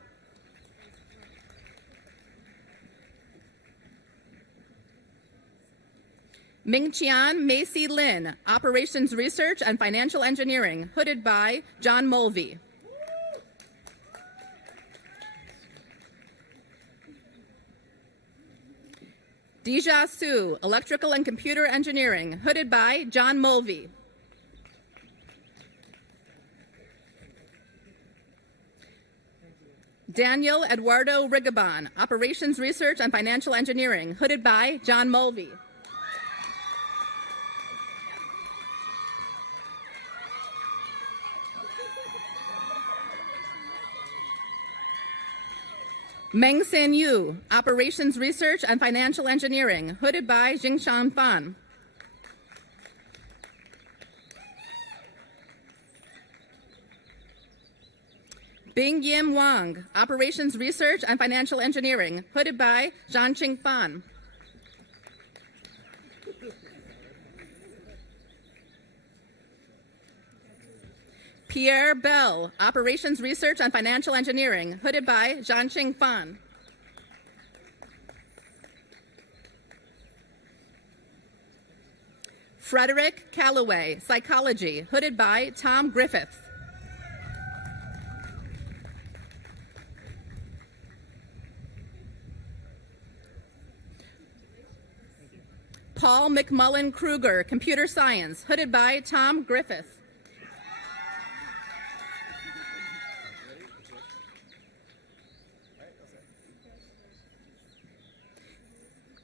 Mingqian Macy Lin, Operations Research and Financial Engineering, hooded by John Mulvey. Dija Su, Electrical and Computer Engineering, hooded by John Mulvey. Daniel Eduardo Rigabon, Operations Research and Financial Engineering, hooded by John Mulvey. Meng San Yu, Operations Research and Financial Engineering, hooded by Jingshan Fan. Bing Yim Wang, Operations Research and Financial Engineering, hooded by Zhanqing Fan. Pierre Bell, Operations Research and Financial Engineering, hooded by Zhanqing Fan. Frederick Calloway, Psychology, hooded by Tom Griffith. Paul McMullen Kruger, Computer Science, hooded by Tom Griffith.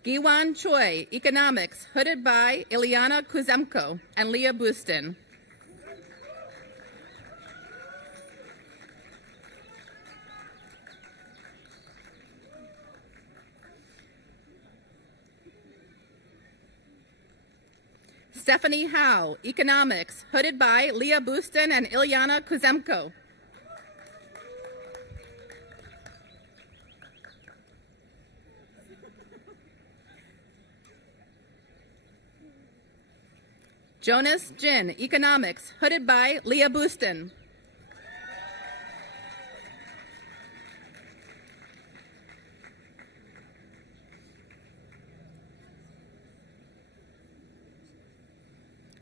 Giwan Choi, Economics, hooded by Ilyana Kuzemko and Leah Bustin. Stephanie Howe, Economics, hooded by Leah Bustin and Ilyana Kuzemko. Jonas Jin, Economics, hooded by Leah Bustin.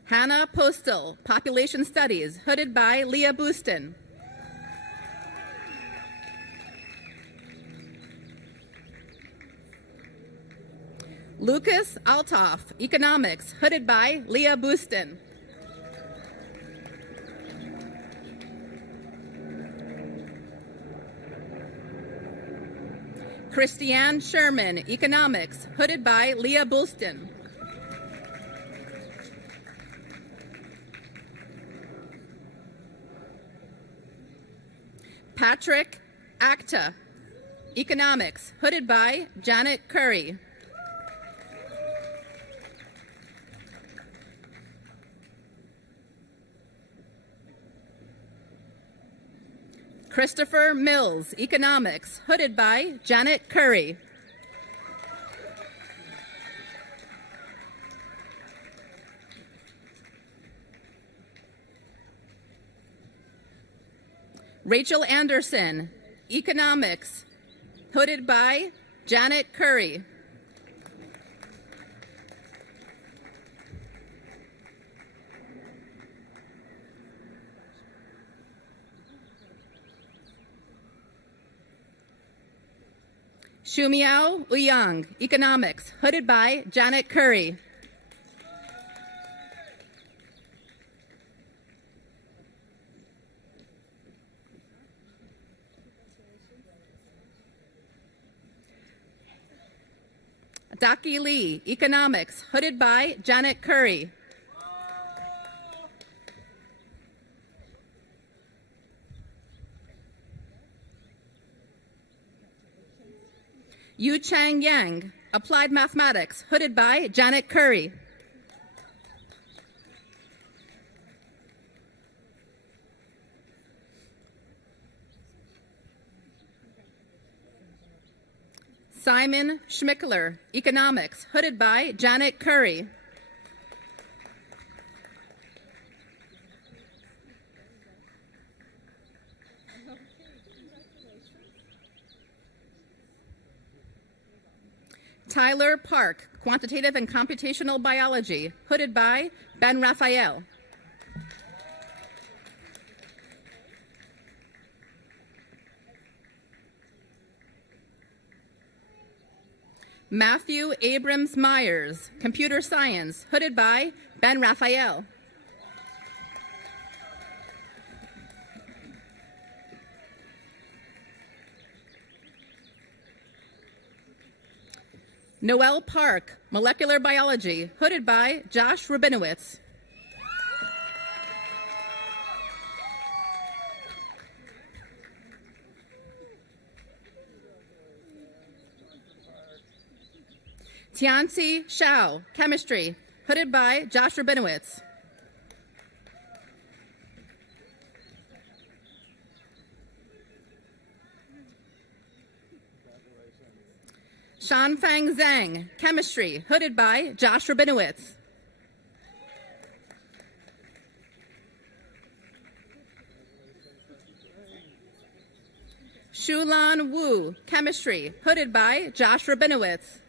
Hannah Postel, Population Studies, hooded by Leah Bustin. Lucas Altoff, Economics, hooded by Leah Bustin. Christiane Sherman, Economics, hooded by Leah Bustin. Patrick Acta, Economics, hooded by Janet Curry. Christopher Mills, Economics, hooded by Janet Curry. Rachel Anderson, Economics, hooded by Janet Curry. Shumiao Uyang, Economics, hooded by Janet Curry. Daki Lee, Economics, hooded by Janet Curry. Yu Chang Yang, Applied Mathematics, hooded by Janet Curry. Simon Schmickler, Economics, hooded by Janet Curry. Tyler Park, Quantitative and Computational Biology, hooded by Ben Raphael. Matthew Abrams Myers, Computer Science, hooded by Ben Raphael. Noel Park, Molecular Biology, hooded by Josh Rabinowitz. Tianzi Shao, Chemistry, hooded by Josh Rabinowitz. Shanfang Zhang, Chemistry, hooded by Josh Rabinowitz. Shulan Wu, Chemistry, hooded by Josh Rabinowitz.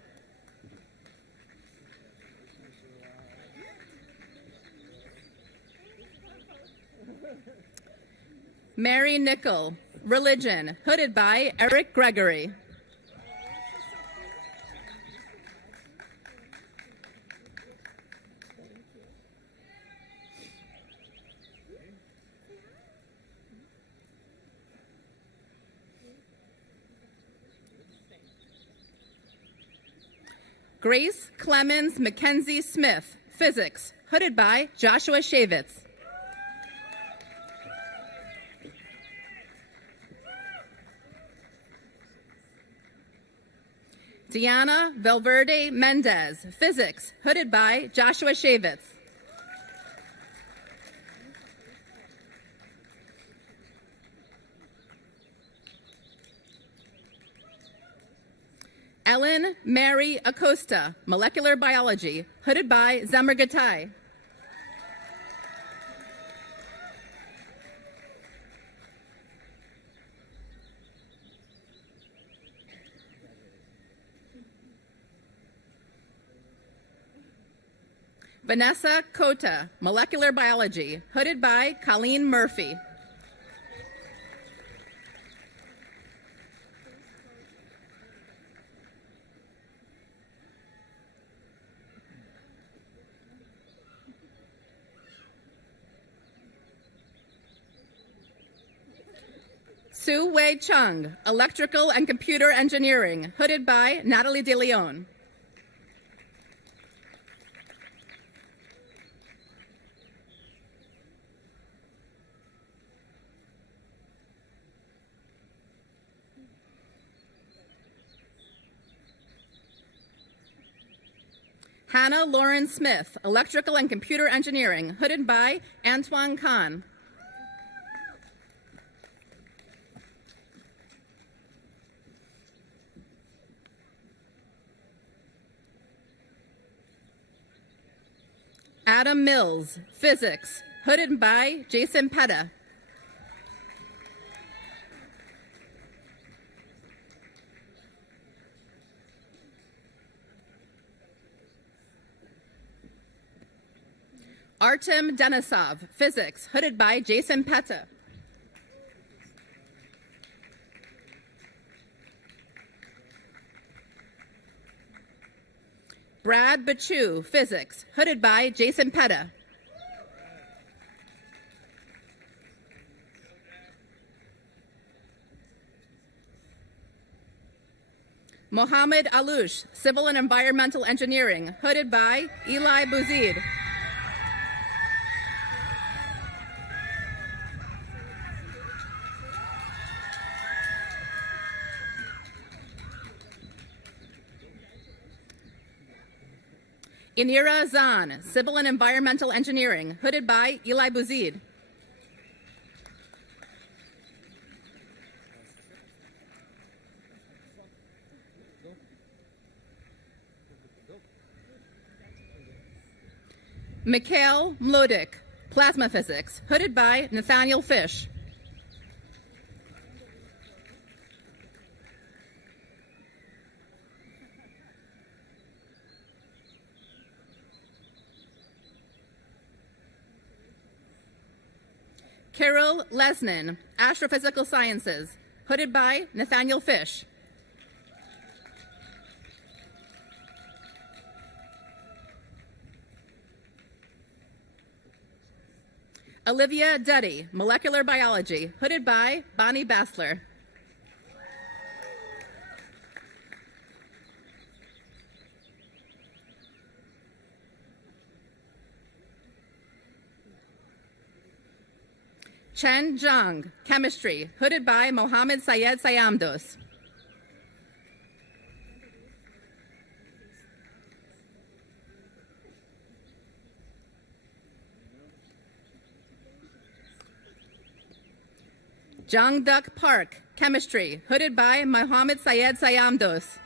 Mary Nickel, Religion, hooded by Eric Gregory. Grace Clemens Mackenzie Smith, Physics, hooded by Joshua Shavitz. Diana Valverde Mendez, Physics, hooded by Joshua Shavitz. Ellen Mary Acosta, Molecular Biology, hooded by Zemmer Gatai. Vanessa Cota, Molecular Biology, hooded by Colleen Murphy. Sue Wei Chung, Electrical and Computer Engineering, hooded by Natalie De Leon. Hannah Lauren Smith, Electrical and Computer Engineering, hooded by Antoine Kahn. Adam Mills, Physics, hooded by Jason Petta. Artem Denisov, Physics, hooded by Jason Petta. Brad Bachu, Physics, hooded by Jason Petta. Mohammed Alouche, Civil and Environmental Engineering, hooded by Eli Bouzid. Inira Zahn, Civil and Environmental Engineering, hooded by Eli Bouzid. Mikhail Mlodik, Plasma Physics, hooded by Nathaniel Fish. Kirill Lesnin, Astrophysical Sciences, hooded by Nathaniel Fish. Olivia Duddy, Molecular Biology, hooded by Bonnie Bassler. Chen Zhang, Chemistry, hooded by Mohammed Sayed Sayamdos. Jangduk Park, Chemistry, hooded by Mohammed Sayed Sayamdos.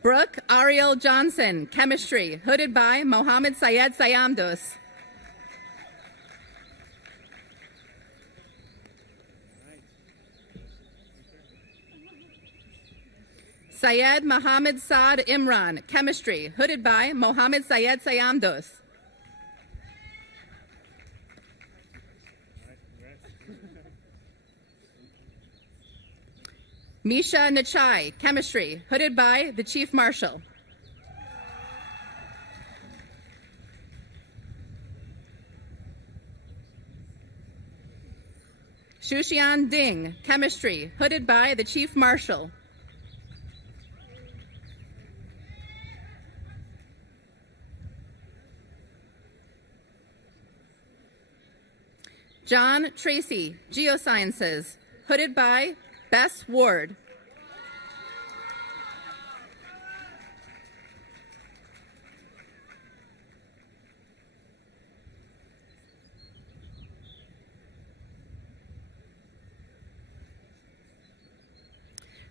Brooke Ariel Johnson, Chemistry, hooded by Mohammed Sayed Sayamdos. Syed Mohammed Saad Imran, Chemistry, hooded by Mohammed Syed Sayamdos. Misha Nachai, Chemistry, hooded by the Chief Marshal. Shushian Ding, Chemistry, hooded by the Chief Marshal. John Tracy, Geosciences, hooded by Bess Ward.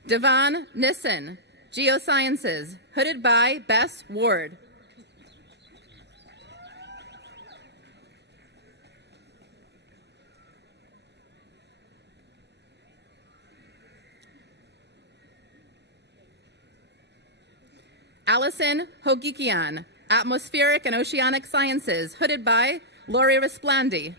Devon Nissen, Geosciences, hooded by Bess Ward. Allison Hogikian, Atmospheric and Oceanic Sciences, hooded by Lori Resplandi.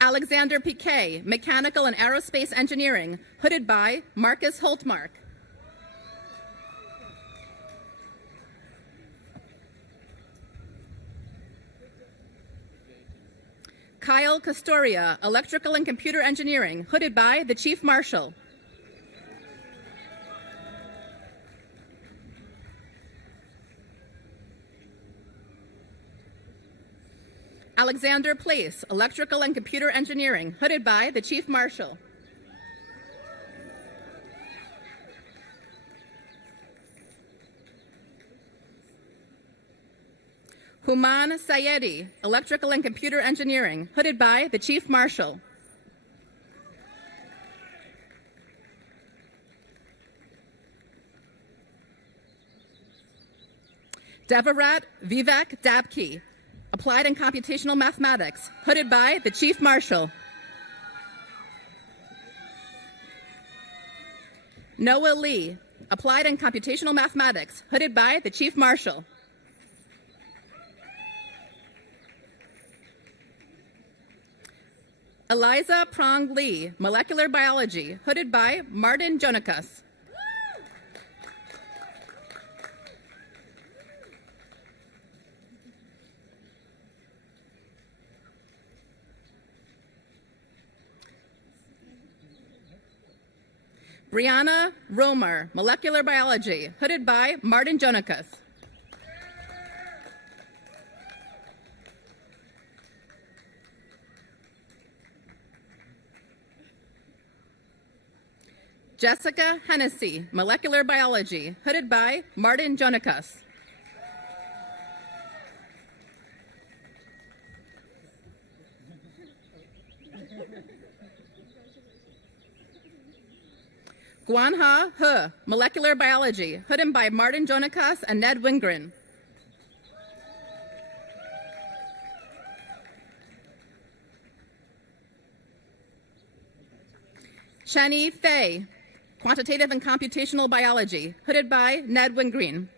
Alexander Piquet, Mechanical and Aerospace Engineering, hooded by Marcus Holtmark. Kyle Castoria, Electrical and Computer Engineering, hooded by the Chief Marshal. Alexander Place, Electrical and Computer Engineering, hooded by the Chief Marshal. Human Sayedi, Electrical and Computer Engineering, hooded by the Chief Marshal. Devarat Vivek Dabki, Applied and Computational Mathematics, hooded by the Chief Marshal. Noah Lee, Applied and Computational Mathematics, hooded by the Chief Marshal. Eliza Prong Lee, Molecular Biology, hooded by Martin Jonakas. Brianna Romer, Molecular Biology, hooded by Martin Jonakas. Jessica Hennessy, Molecular Biology, hooded by Martin Jonakas. Guanha He, Molecular Biology, hooded by Martin Jonakas and Ned Wingren. Shani Fei, Quantitative and Computational Biology, hooded by Ned Wingren.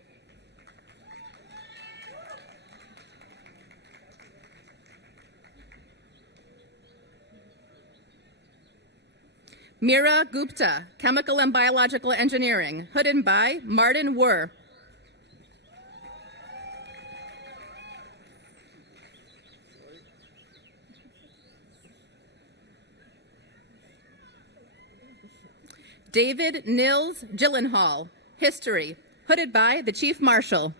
Mira Gupta, Chemical and Biological Engineering, hooded by Martin Wer. David Nils Gyllenhaal, History, hooded by the Chief Marshal.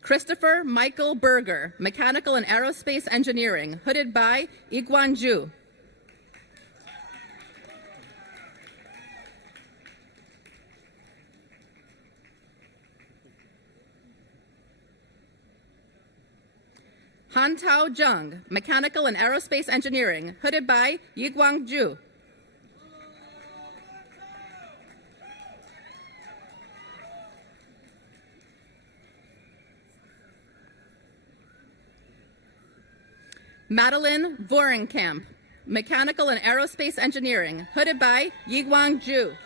Christopher Michael Berger, Mechanical and Aerospace Engineering, hooded by Iguan Zhu. Hantao Zheng, Mechanical and Aerospace Engineering, hooded by Yiguang Zhu. Madeline Vorenkamp, Mechanical and Aerospace Engineering, hooded by Yiguang Zhu.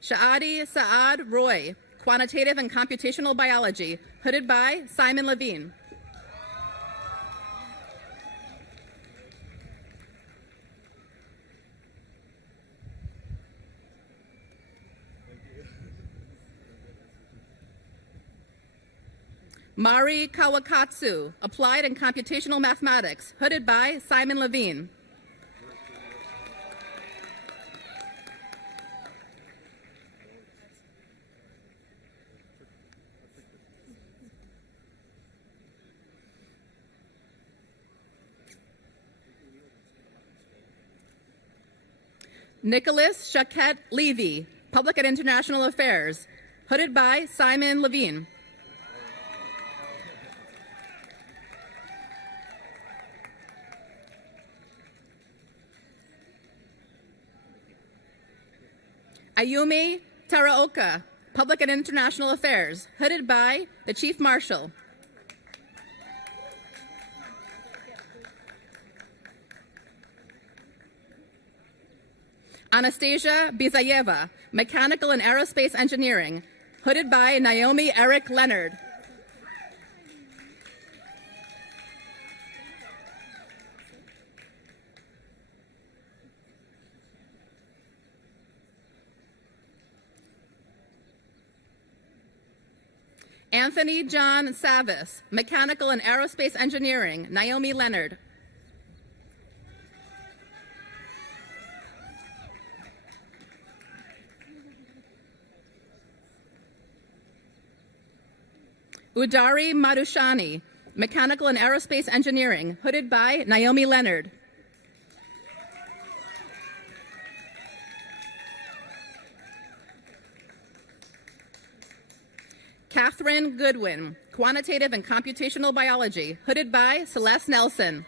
Shaadi Saad Roy, Quantitative and Computational Biology, hooded by Simon Levine. Mari Kawakatsu, Applied and Computational Mathematics, hooded by Simon Levine. Nicholas Shaquette Levy, Public and International Affairs, hooded by Simon Levine. Ayumi Taraoka, Public and International Affairs, hooded by the Chief Marshal. Anastasia Bizayeva, Mechanical and Aerospace Engineering, hooded by Naomi Eric Leonard. Anthony John Savis, Mechanical and Aerospace Engineering, Naomi Leonard. Udari Madushani, Mechanical and Aerospace Engineering, hooded by Naomi Leonard. Catherine Goodwin, Quantitative and Computational Biology, hooded by Celeste Nelson.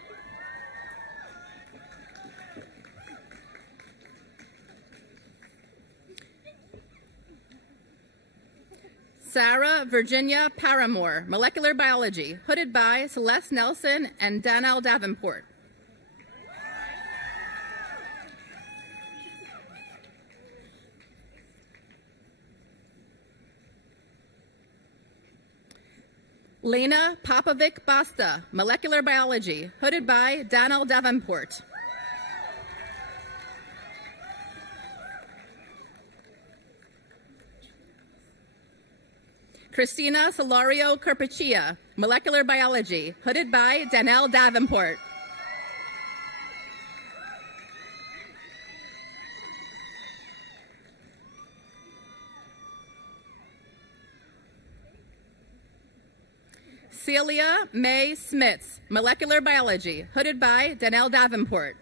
Sarah Virginia Paramore, molecular biology, hooded by Celeste Nelson and Danielle Davenport. Lena Popovic Basta, molecular biology, hooded by Danielle Davenport. Christina Solario Carpaccia, molecular biology, hooded by Danielle Davenport. Celia May Smits, molecular biology, hooded by Danielle Davenport.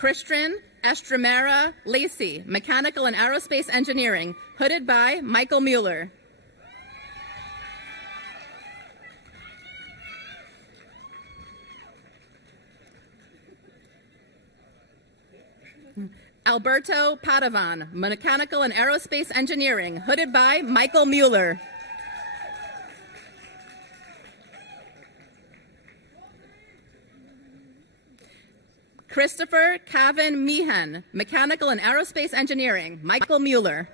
Christian Estremera Lacey, mechanical and aerospace engineering, hooded by Michael Mueller. Alberto Padovan, mechanical and aerospace engineering, hooded by Michael Mueller. Christopher Cavan Meehan, mechanical and aerospace engineering, Michael Mueller.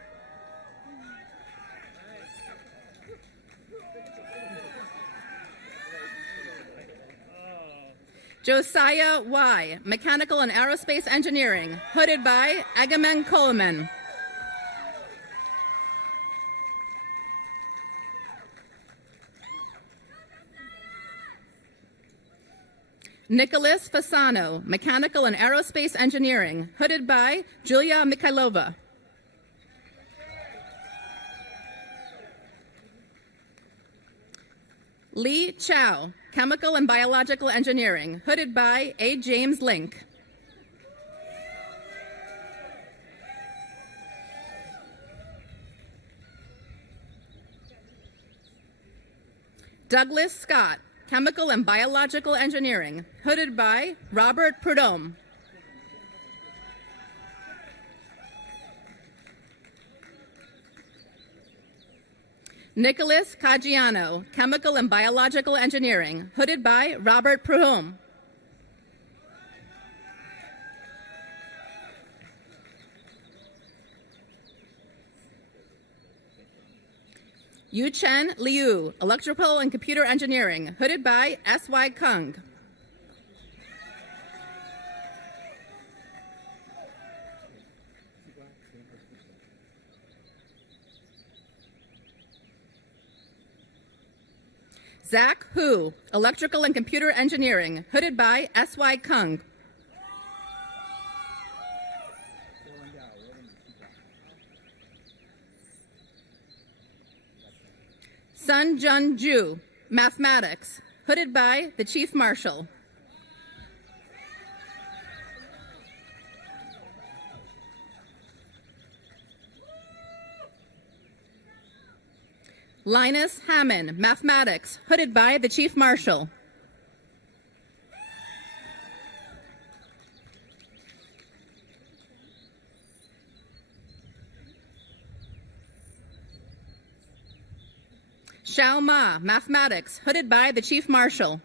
Josiah Y., mechanical and aerospace engineering, hooded by Agamen Coleman. Nicholas Fasano, mechanical and aerospace engineering, hooded by Julia Mikhailova. Lee Chow, chemical and biological engineering, hooded by A. James Link. Douglas Scott, chemical and biological engineering, hooded by Robert Prudhomme. Nicholas Caggiano, chemical and biological engineering, hooded by Robert Prudhomme. Yuchen Liu, electrical and computer engineering, hooded by S.Y. Kung. Zach Hu, electrical and computer engineering, hooded by S.Y. Kung. Sun Jun Ju, mathematics, hooded by the Chief Marshal. Linus Hammond, mathematics, hooded by the Chief Marshal. Xiao Ma, mathematics, hooded by the Chief Marshal.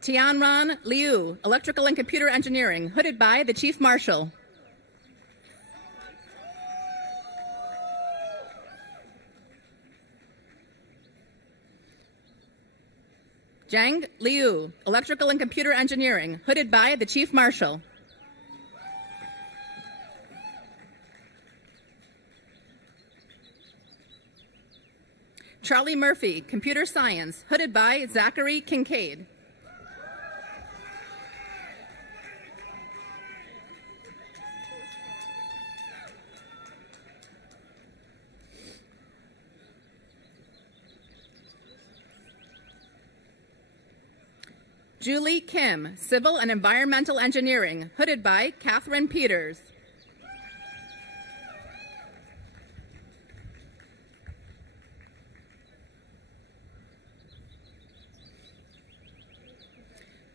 Tianran Liu, electrical and computer engineering, hooded by the Chief Marshal. Zhang Liu, electrical and computer engineering, hooded by the Chief Marshal. Charlie Murphy, computer science, hooded by Zachary Kincaid. Julie Kim, civil and environmental engineering, hooded by Catherine Peters.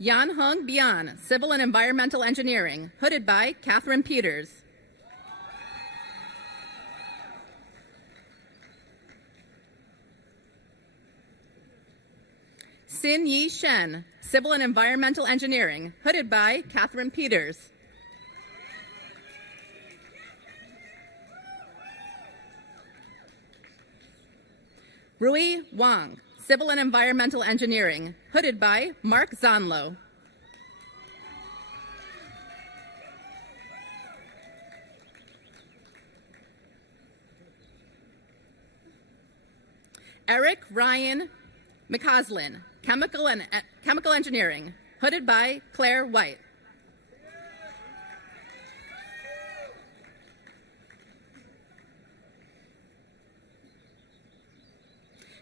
Yan Hong Bian, Civil and Environmental Engineering, hooded by Catherine Peters. Xin Yi Shen, Civil and Environmental Engineering, hooded by Catherine Peters. Rui Wang, Civil and Environmental Engineering, hooded by Mark Zonlo. Eric Ryan McCausland, Chemical Engineering, hooded by Claire White.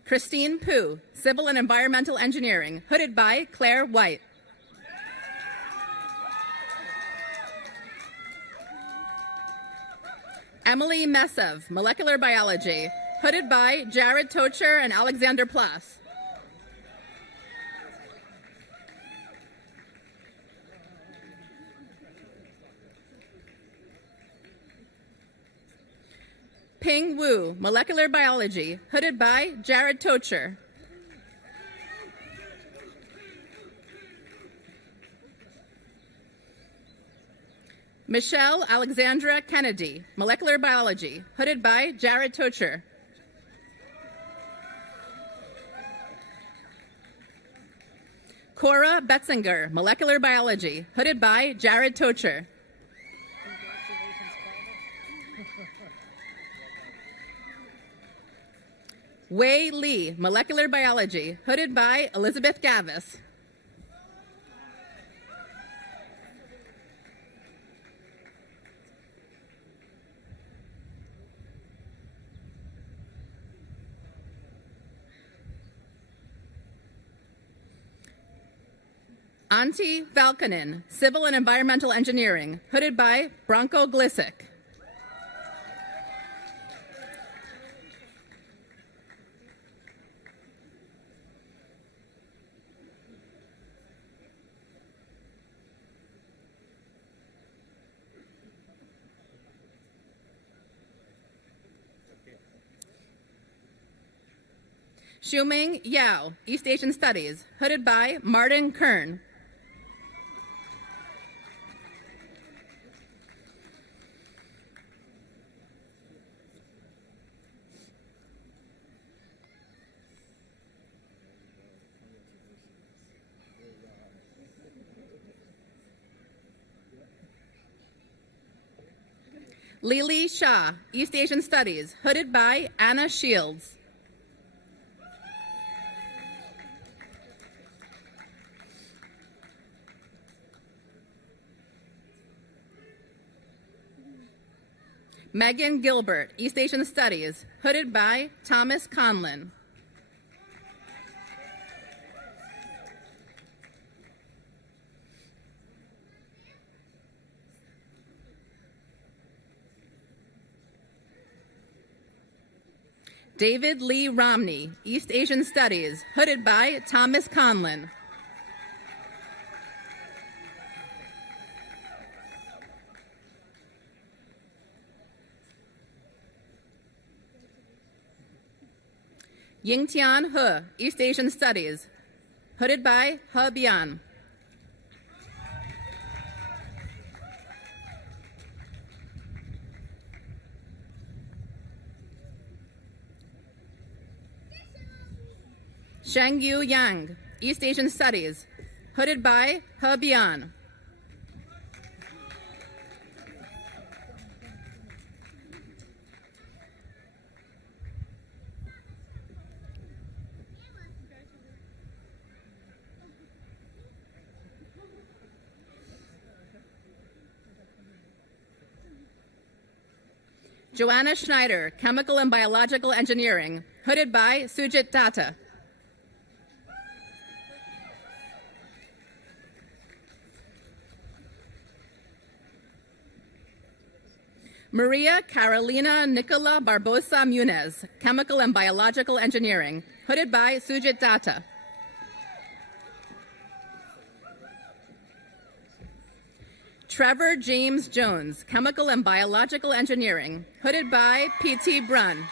Christine Poo, Civil and Environmental Engineering, hooded by Claire White. Emily Mesev, Molecular Biology, hooded by Jared Tocher and Alexander Plas. Ping Wu, Molecular Biology, hooded by Jared Tocher. Michelle Alexandra Kennedy, Molecular Biology, hooded by Jared Tocher. Cora Betzinger, Molecular Biology, hooded by Jared Tocher. Wei Li, Molecular Biology, hooded by Elizabeth Gavis. Antti Valkonen, Civil and Environmental Engineering, hooded by Branko Glisick. Xiuming Yao, East Asian Studies, hooded by Martin Kern. Lili Shah, East Asian Studies, hooded by Anna Shields. Megan Gilbert, East Asian Studies, hooded by Thomas Conlin. David Lee Romney, East Asian Studies, hooded by Thomas Conlin. Yingtian He, East Asian Studies, hooded by He Bian. Shengyu Yang, East Asian Studies, hooded by He Bian. Joanna Schneider, Chemical and Biological Engineering, hooded by Sujit Datta. Maria Carolina Nicola Barbosa Munez, Chemical and Biological Engineering, hooded by Sujit Datta. Trevor James Jones, Chemical and Biological Engineering, hooded by P.T. Brunn.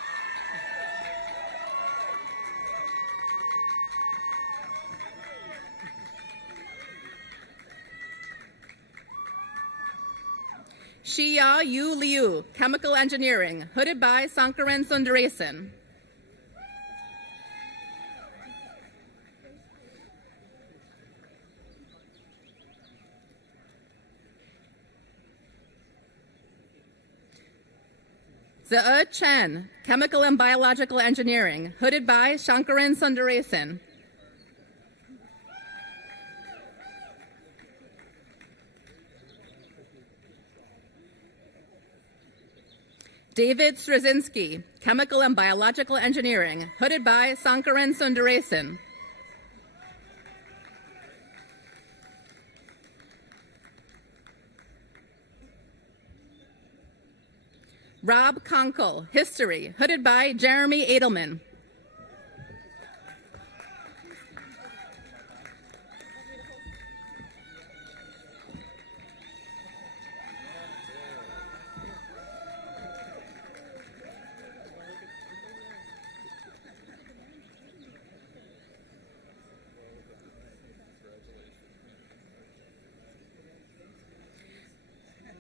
Shia Yu Liu, Chemical Engineering, hooded by Sankaran Sundaresan. Zhe Chen, Chemical and Biological Engineering, hooded by Shankaran Sundaresan. David Straczynski, Chemical and Biological Engineering, hooded by Sankaran Sundaresan. Rob Conkle, History, hooded by Jeremy Edelman.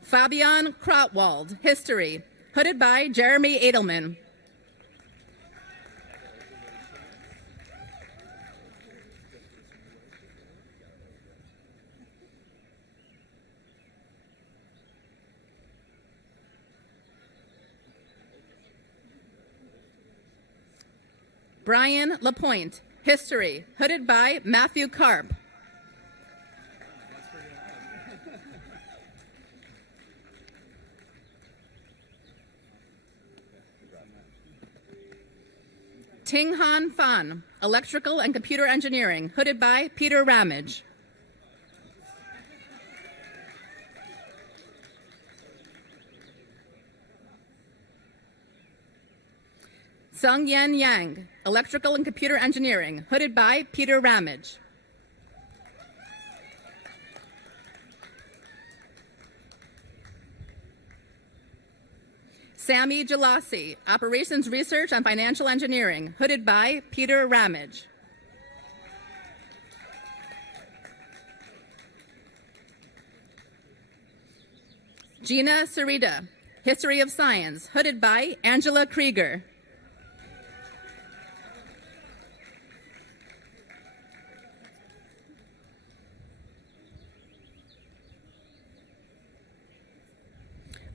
Fabian Krautwald, History, hooded by Jeremy Edelman. Brian Lapointe, History, hooded by Matthew Karp. Ting Han Fan, Electrical and Computer Engineering, hooded by Peter Ramage. Sung Yen Yang, Electrical and Computer Engineering, hooded by Peter Ramage. Sammy Jalasi, Operations Research and Financial Engineering, hooded by Peter Ramage. Gina Sarita, History of Science, hooded by Angela Krieger.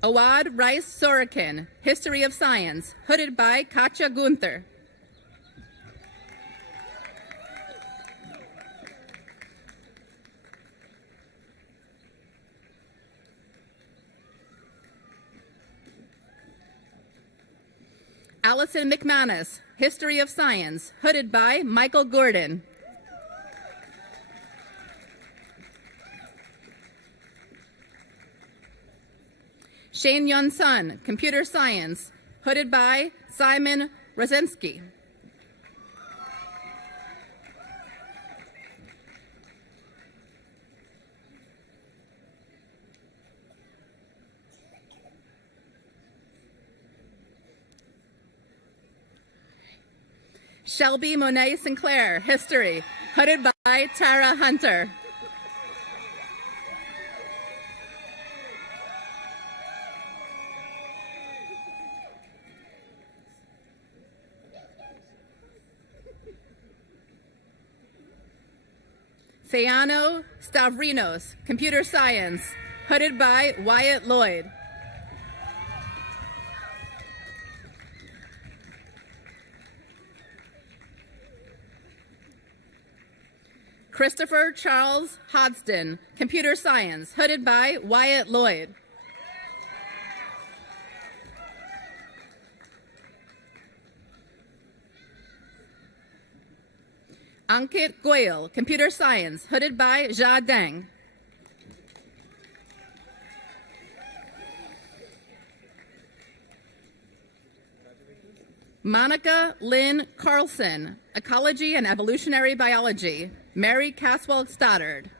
Awad Rice Sorokin, History of Science, hooded by Katja Gunther. Allison McManus, History of Science, hooded by Michael Gordon. Shane Yun Sun, Computer Science, hooded by Simon Rosensky. Shelby Monet Sinclair, History, hooded by Tara Hunter. Theano Stavrinos, Computer Science, hooded by Wyatt Lloyd. Christopher Charles Hodgson, Computer Science, hooded by Wyatt Lloyd. Ankit Goyal, Computer Science, hooded by Jia Deng. Monica Lynn Carlson, Ecology and Evolutionary Biology, Mary Caswell Stoddard.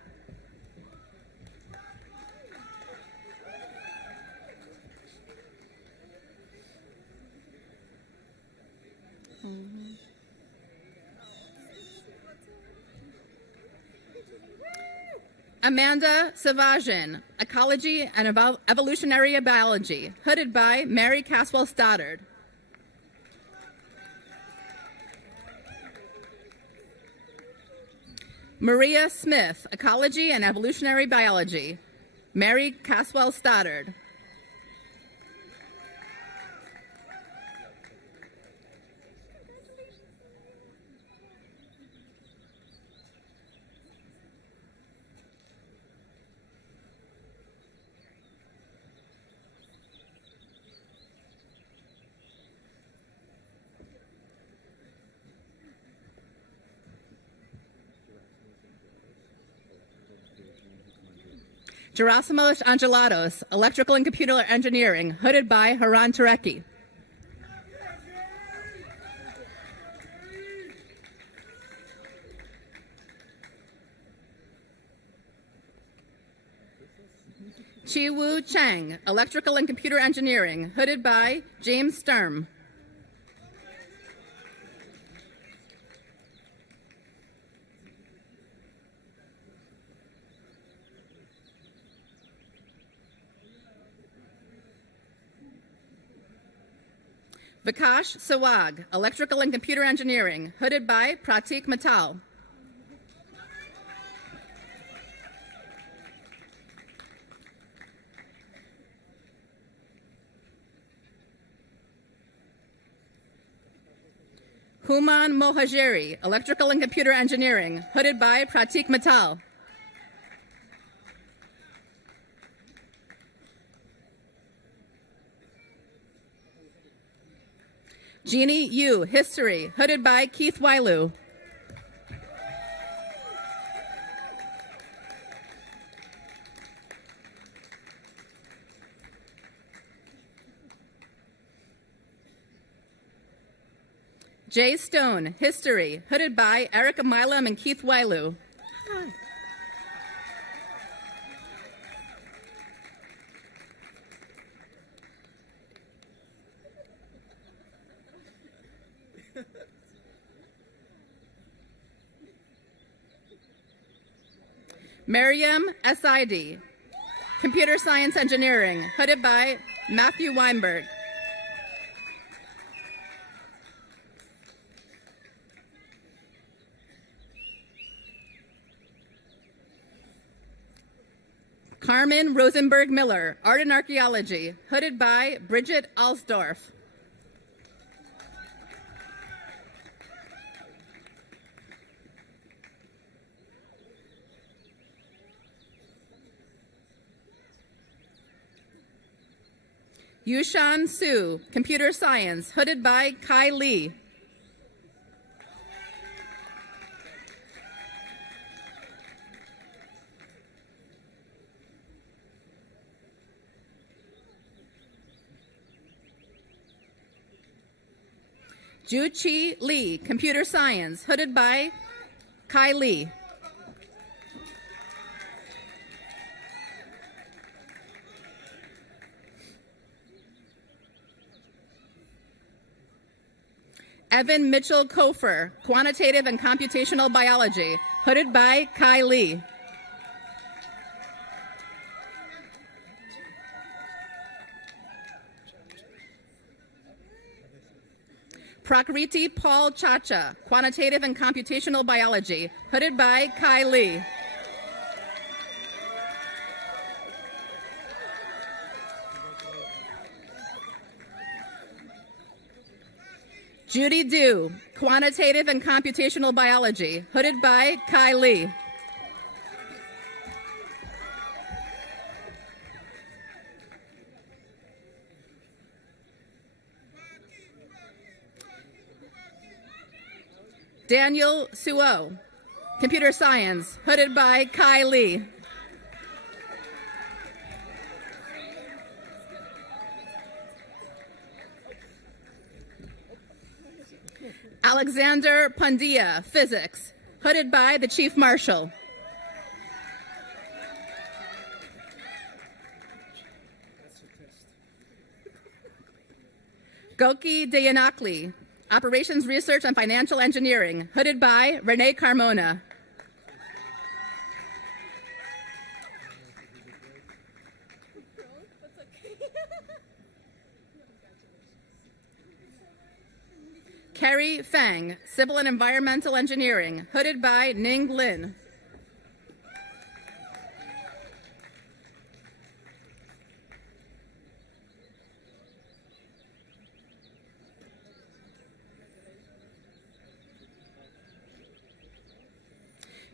Amanda Savajan, Ecology and Evolutionary Biology, hooded by Mary Caswell Stoddard. Maria Smith, Ecology and Evolutionary Biology, Mary Caswell Stoddard. Gerasimos Angelatos, Electrical and Computer Engineering, hooded by Haran Tureki. Chi-Woo Chang, Electrical and Computer Engineering, hooded by James Sturm. Vikash Sawag, Electrical and Computer Engineering, hooded by Pratik Mittal. Human Mohajeri, Electrical and Computer Engineering, hooded by Pratik Mittal. Jeannie Yu, History, hooded by Keith Wailu. Jay Stone, History, hooded by Erica Milam and Keith Wailu. Hi. Miriam Esaidi, Computer Science Engineering, hooded by Matthew Weinberg. Carmen Rosenberg Miller, Art and Archaeology, hooded by Bridget Alsdorf. Yushan Su, Computer Science, hooded by Kai Lee. Juchi Lee, Computer Science, hooded by Kai Lee. Evan Mitchell Kofer, Quantitative and Computational Biology, hooded by Kai Lee. Prakriti Paul Chacha, Quantitative and Computational Biology, hooded by Kai Lee. Judy Du, Quantitative and Computational Biology, hooded by Kai Lee. Daniel Suo, Computer Science, hooded by Kai Lee. Alexander Pandia, Physics, hooded by the Chief Marshal. Goki Dayanakli, Operations Research and Financial Engineering, hooded by Renee Carmona. Carrie Fang, Civil and Environmental Engineering, hooded by Ning Lin.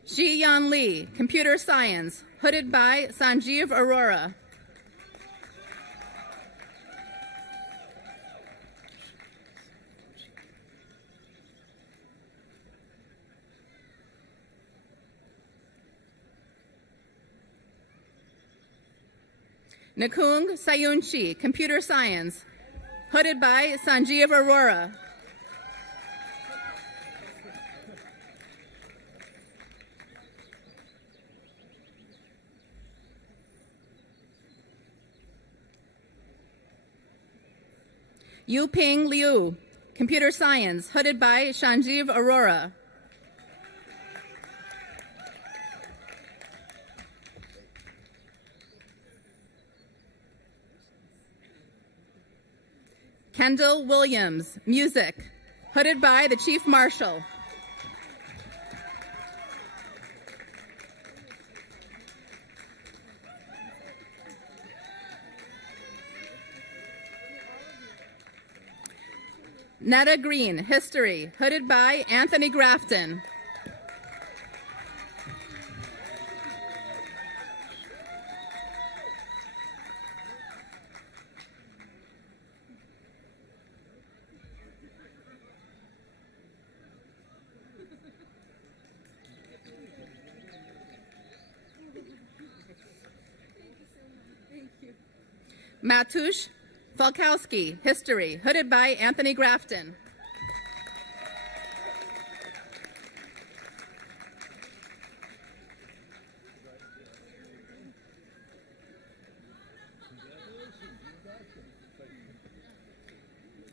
Ji-Yan Lee, Computer Science, hooded by Sanjeev Arora. Nakung Sayunchi, Computer Science, hooded by Sanjeev Arora. Yuping Liu, Computer Science, hooded by Sanjeev Arora. Kendall Williams, Music, hooded by the Chief Marshal. Netta Green, History, hooded by Anthony Grafton. Matush Falkowski, History, hooded by Anthony Grafton.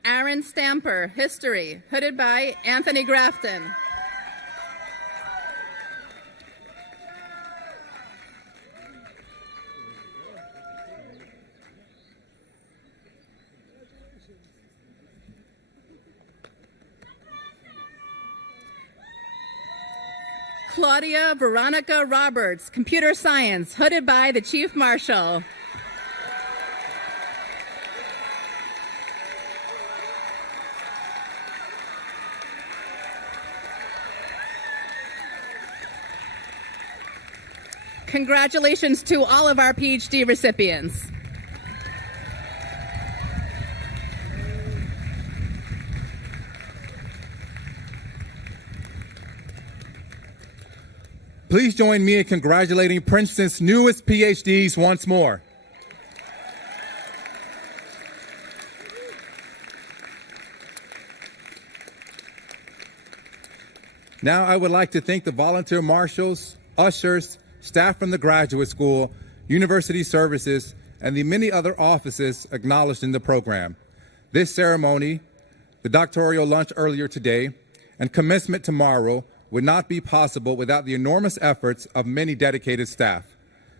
Aaron Stamper, History, hooded by Anthony Grafton. Claudia Veronica Roberts, Computer Science, hooded by the Chief Marshal. Congratulations to all of our PhD recipients. Please join me in congratulating Princeton's newest PhDs once more. Now I would like to thank the volunteer marshals, ushers, staff from the graduate school, university services, and the many other offices acknowledged in the program. This ceremony, the doctoral lunch earlier today, and commencement tomorrow would not be possible without the enormous efforts of many dedicated staff.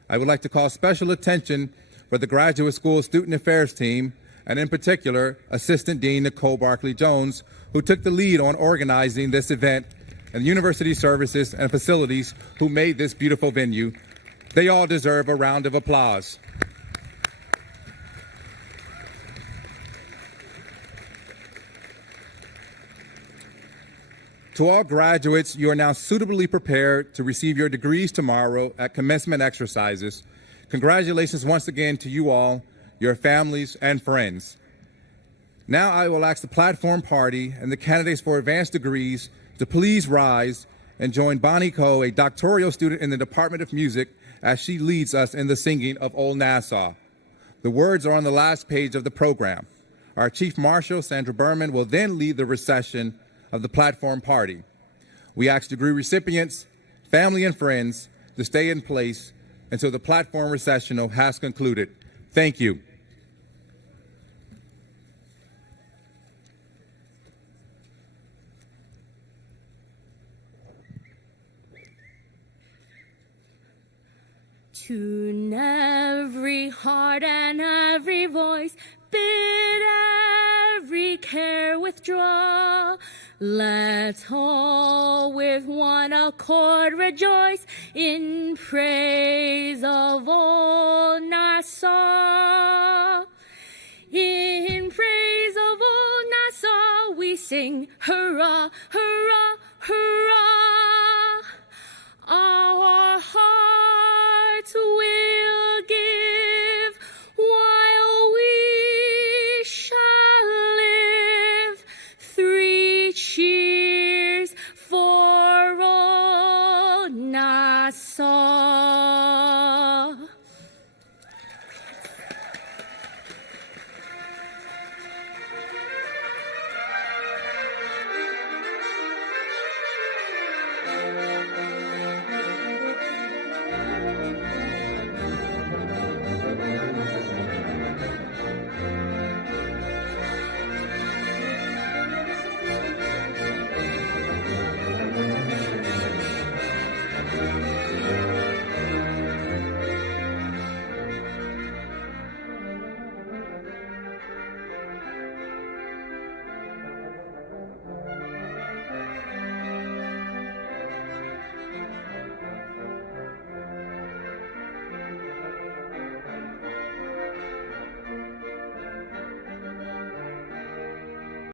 I would like to call special attention for the graduate school student affairs team, and in particular, Assistant Dean Nicole Barkley-Jones, who took the lead on organizing this event, and the university services and facilities who made this beautiful venue. They all deserve a round of applause. To all graduates, you are now suitably prepared to receive your degrees tomorrow at commencement exercises. Congratulations once again to you all, your families, and friends. Now I will ask the platform party and the candidates for advanced degrees to please rise and join Bonnie Coe, a doctoral student in the Department of Music, as she leads us in the singing of Old Nassau. The words are on the last page of the program. Our Chief Marshal, Sandra Berman, will then lead the recession of the platform party. We ask degree recipients, family, and friends to stay in place until the platform recessional has concluded. Thank you. Tune every heart and every voice, bid every care withdraw. Let's all with one accord rejoice in praise of old Nassau. In praise of old Nassau we sing hurrah,